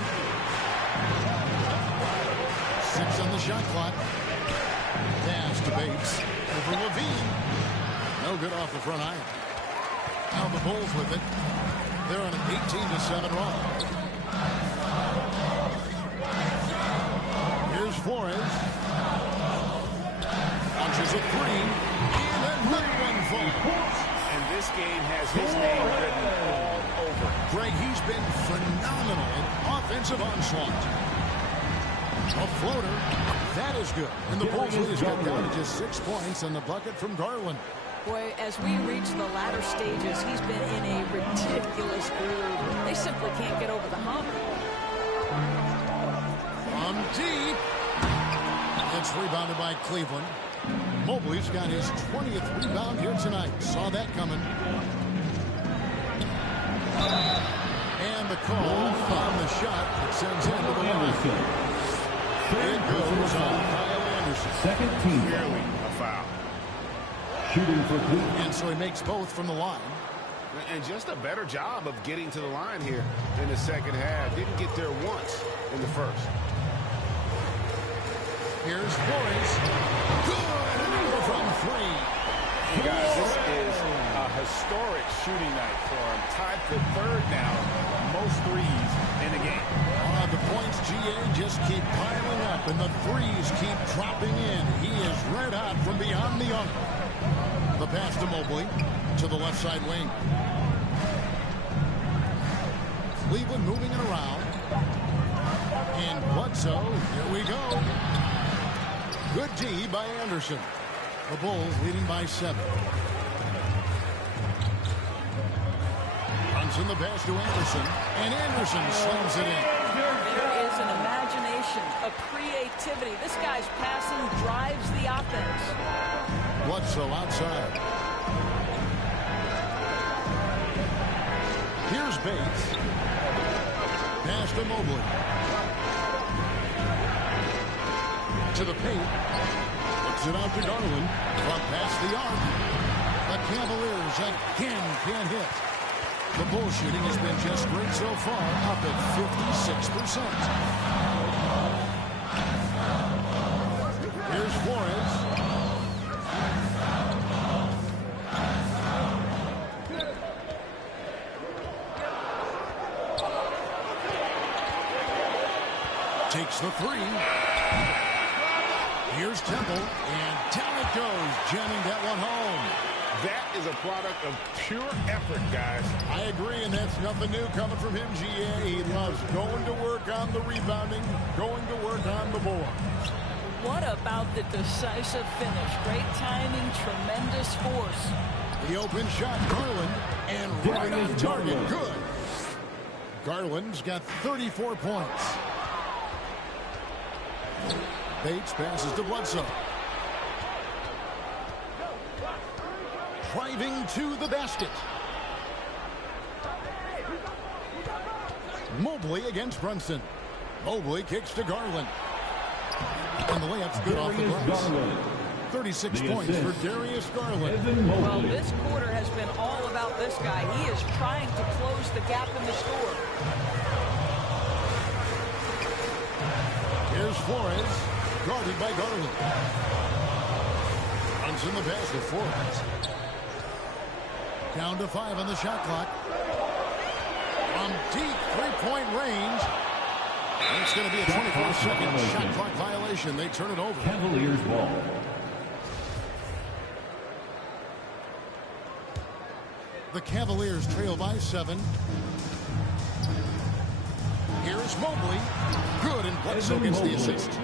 6 on the shot clock. Pass to Bates. Over Levine. No good off the front iron. Now the Bulls with it. They're on an 18-7 run. Here's Flores. Launches a three. And another one falls. And this game has his name written all over. Greg, he's been phenomenal in offensive onslaught. A floater. That is good. And the Bulls lead has got down to just 6 points on the bucket from Garland. Boy, as we reach the latter stages, he's been in a ridiculous groove. They simply can't get over the hump. From deep. It's rebounded by Cleveland. Mobley's got his 20th rebound here tonight. Saw that coming. And the call on the shot that sends him to the line. It goes on Kyle Anderson. Second team. Clearly a foul. Shooting for Cleveland. And so he makes both from the line. And just a better job of getting to the line here in the second half. Didn't get there once in the first. Here's Flores. Good from three. Hey guys, this is a historic shooting night for him. Tied for third now. Most threes in the game. The points, GA, just keep piling up, and the threes keep dropping in. He is red hot from beyond the arc. The pass to Mobley to the left side wing. Cleveland moving it around. And Bledsoe, here we go. Good D by Anderson. The Bulls leading by 7. Brunson the pass to Anderson. And Anderson slings it in. There is an imagination, a creativity. This guy's passing drives the offense. Bledsoe outside. Here's Bates. Pass to Mobley. To the paint. Looks it out to Garland. Front past the arc. The Cavaliers again can't hit. The Bull shooting has been just great so far, up at 56%. Here's Flores. Takes the three. Here's Temple, and down it goes, jamming that one home. That is a product of pure effort, guys. I agree, and that's nothing new coming from him, GA. He loves going to work on the rebounding, going to work on the board. What about the decisive finish? Great timing, tremendous force. The open shot, Garland, and right on target, good. Garland's got 34 points. Bates passes to Bledsoe. Driving to the basket. Mobley against Brunson. Mobley kicks to Garland. And the layup's good off the glass. 36 points for Darius Garland. Well, this quarter has been all about this guy. He is trying to close the gap in the score. Here's Flores, guarded by Garland. Brunson the pass to Flores. Down to 5 on the shot clock. From deep three-point range. And it's going to be a 24-second shot clock violation. They turn it over. Cavaliers ball. The Cavaliers trail by 7. Here's Mobley. Good, and Bledsoe gets the assist.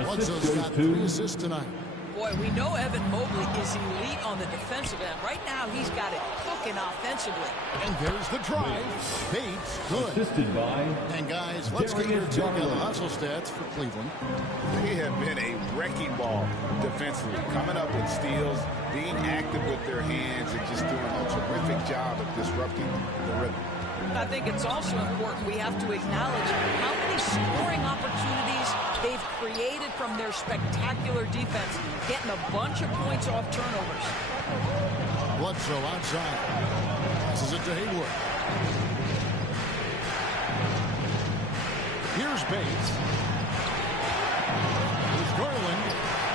Bledsoe's got 3 assists tonight. Boy, we know Evan Mobley is elite on the defensive end. Right now, he's got it cooking offensively. And there's the drive. Bates, good. Assisted by and guys, let's get your take on the hustle stats for Cleveland. They have been a wrecking ball defensively, coming up with steals, being active with their hands, and just doing a terrific job of disrupting the rhythm. I think it's also important we have to acknowledge how many scoring opportunities they've created from their spectacular defense, getting a bunch of points off turnovers. Bledsoe outside. Passes it to Hayward. Here's Bates. Here's Garland.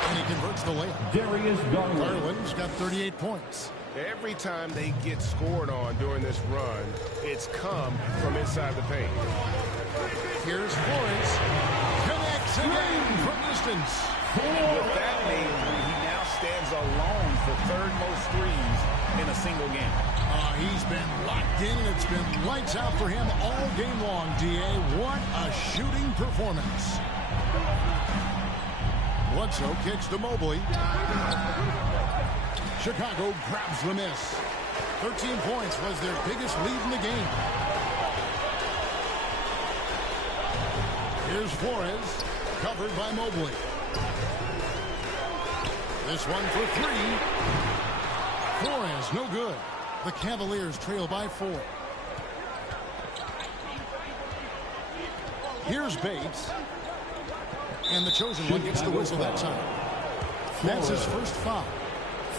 And he converts the layup. Darius Garland. Garland's got 38 points. Every time they get scored on during this run, it's come from inside the paint. Here's Flores. Connects again from distance. With that made three, he now stands alone for third most threes in a single game. He's been locked in, and it's been lights out for him all game long, D.A. What a shooting performance. Bledsoe kicks to Mobley. Chicago grabs the miss. 13 points was their biggest lead in the game. Here's Flores, covered by Mobley. This one for three. Flores, no good. The Cavaliers trail by 4. Here's Bates. And the chosen one gets the whistle that time. That's his first foul.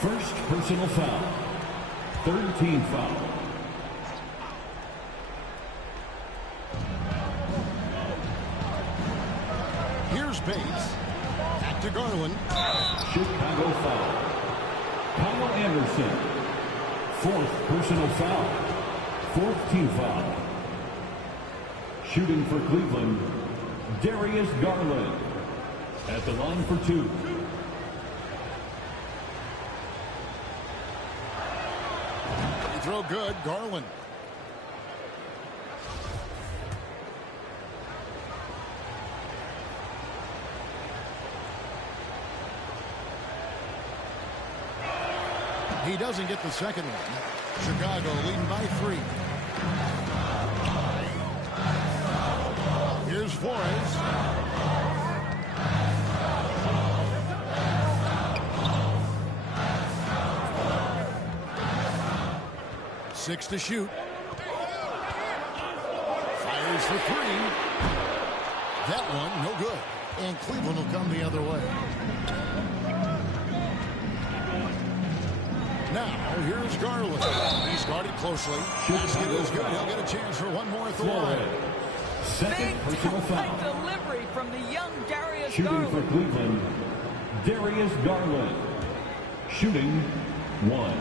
First personal foul. Third team foul. Here's Bates. Back to Garland. Chicago foul. Kyle Anderson. Fourth personal foul. Fourth team foul. Shooting for Cleveland, Darius Garland. At the line for 2. Throw good, Garland. He doesn't get the second one. Chicago leading by 3. Here's Flores. Six to shoot. Fires for 3. That one, no good. And Cleveland will come the other way. Now, here's Garland. He's guarded closely. Basket is good. He'll get a chance for one more at the line. Second personal foul. Delivery from the young Darius Shooting Garland. for Cleveland, Darius Garland. Shooting 1.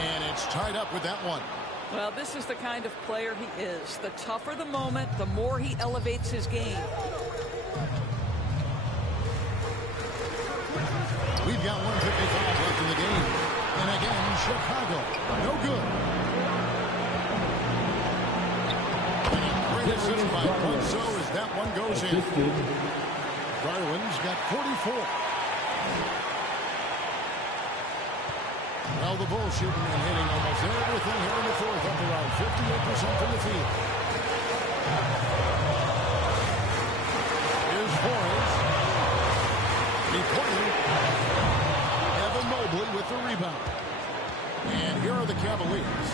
And it's tied up with that one. Well, this is the kind of player he is. The tougher the moment, the more he elevates his game. We've got 1:55 left in the game. And again, Chicago. No good. And a great assist by Bledsoe as that one goes in. Garland's got 44. Well, the Bulls shooting and hitting almost everything here in the fourth, up around 58% from the field. Here's Flores. Deported. Evan Mobley with the rebound. And here are the Cavaliers.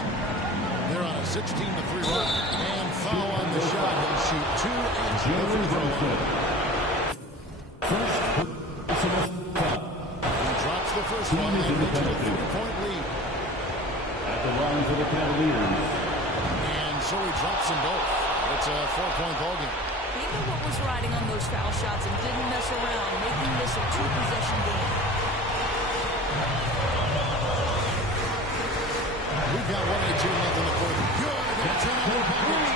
They're on a 16-3 run. And foul on the shot. He'll shoot 2 and 2 free throw line. The first one, and they took a 3-point lead. At the line for the Cavaliers. And so he drops them both. It's a 4-point ballgame. He knew what was riding on those foul shots and didn't mess around, making this a 2-possession game. We've got 1:18 left in the fourth. Good. That's another bucket.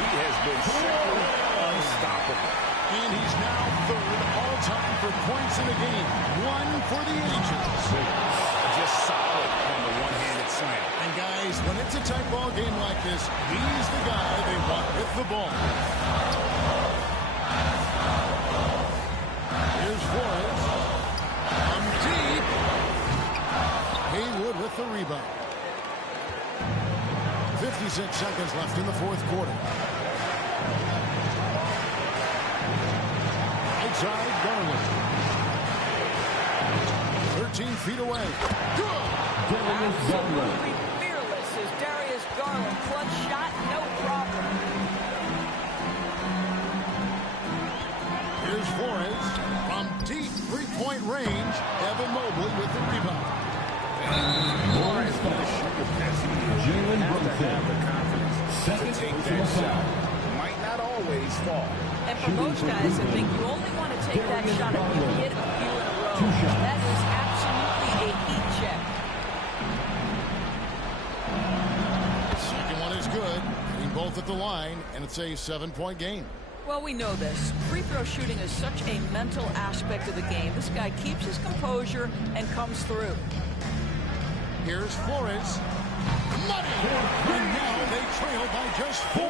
He has been simply unstoppable. And he's now third all-time for points in a game. 1 for the ages. Just solid on the one-handed slam. And guys, when it's a tight ball game like this, he's the guy they want with the ball. Here's Flores. From deep. Haywood with the rebound. 56 seconds left in the fourth quarter. Outside Garland. 13 feet away. Good. Absolutely fearless is Darius Garland. Clutch shot, no problem. Here's Flores from deep three-point range. Evan Mobley with the rebound. Flores going to shoot the best he is. Jalen Brunson have the confidence to take that shot. Might not always fall. And for most guys, I think you only want to take that shot if you hit a few in a row. That is absolutely a heat check. Second one is good. Hitting both at the line, and it's a 7-point game. Well, we know this. Free throw shooting is such a mental aspect of the game. This guy keeps his composure and comes through. Here's Flores. Money! And now they trail by just 4.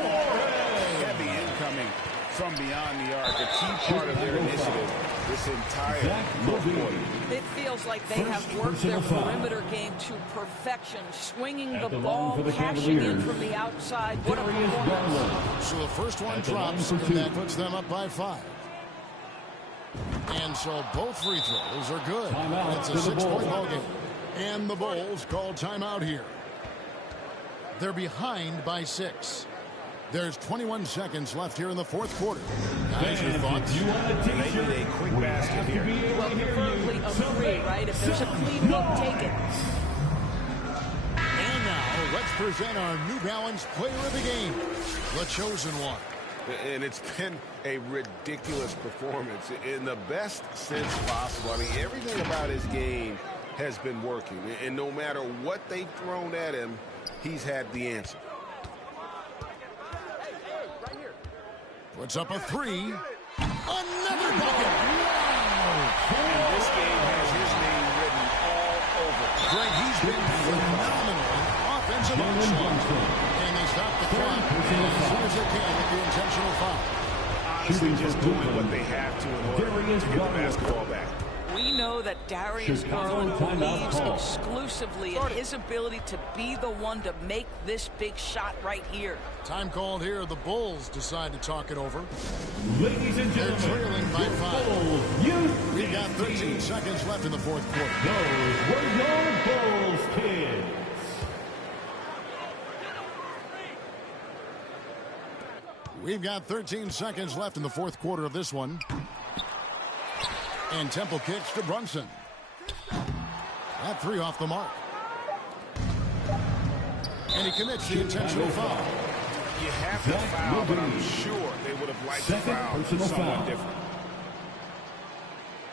Heavy incoming from beyond the arc. A key part of their initiative this entire fourth quarter. It feels like they have worked their perimeter game to perfection, swinging the ball, cashing in from the outside. What a performance. So the first one drops, and that puts them up by 5. And so both free throws are good. It's a 6-point ball game. And the Bulls call timeout here. They're behind by 6. There's 21 seconds left here in the fourth quarter. Guys, your thoughts? They need a quick basket here. Well, preferably a 3, right? If there's a clean look, take it. And now, let's present our New Balance player of the game, the chosen one. And it's been a ridiculous performance in the best sense possible. I mean, everything about his game has been working. And no matter what they've thrown at him, he's had the answer. Puts up a 3. Another bucket. Wow. And this game has his name written all over. Greg, he's been phenomenal offensive action. And they stop the clock as soon as they can with the intentional foul. Honestly, just doing what they have to in order to get the basketball back. We know that Darius Garland believes exclusively in his ability to be the one to make this big shot right here. Time called here. The Bulls decide to talk it over. Ladies and gentlemen, they're trailing by 5. We've got 13 seconds left in the fourth quarter. Those were your Bulls kids. We've got 13 seconds left in the fourth quarter of this one. And Temple kicks to Brunson. That 3 off the mark. And he commits the intentional foul. You have to foul, but I'm sure they would have liked to foul someone different.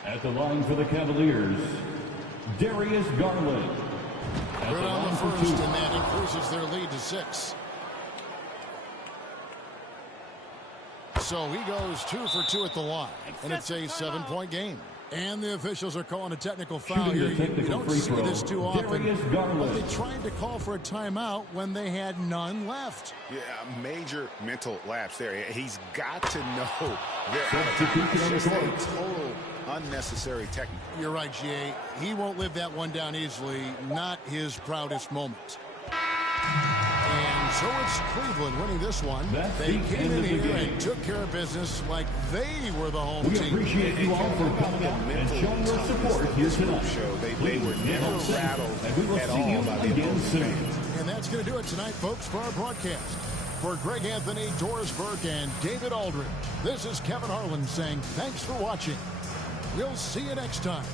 At the line for the Cavaliers, Darius Garland. Good on the first, and that increases their lead to 6. So he goes 2 for 2 at the line, and it's a 7-point game. And the officials are calling a technical foul here. You don't see this too often, but they tried to call for a timeout when they had none left. Yeah, a major mental lapse there. He's got to know that it's just a total unnecessary technical. You're right, G.A. He won't live that one down easily. Not his proudest moment. And so it's Cleveland winning this one. They came in here and took care of business like they were the home team. We appreciate you all for coming out and showing your support here tonight. They were never rattled at all by the opposing fans. And that's going to do it tonight, folks, for our broadcast. For Greg Anthony, Doris Burke, and David Aldridge, this is Kevin Harlan saying thanks for watching. We'll see you next time.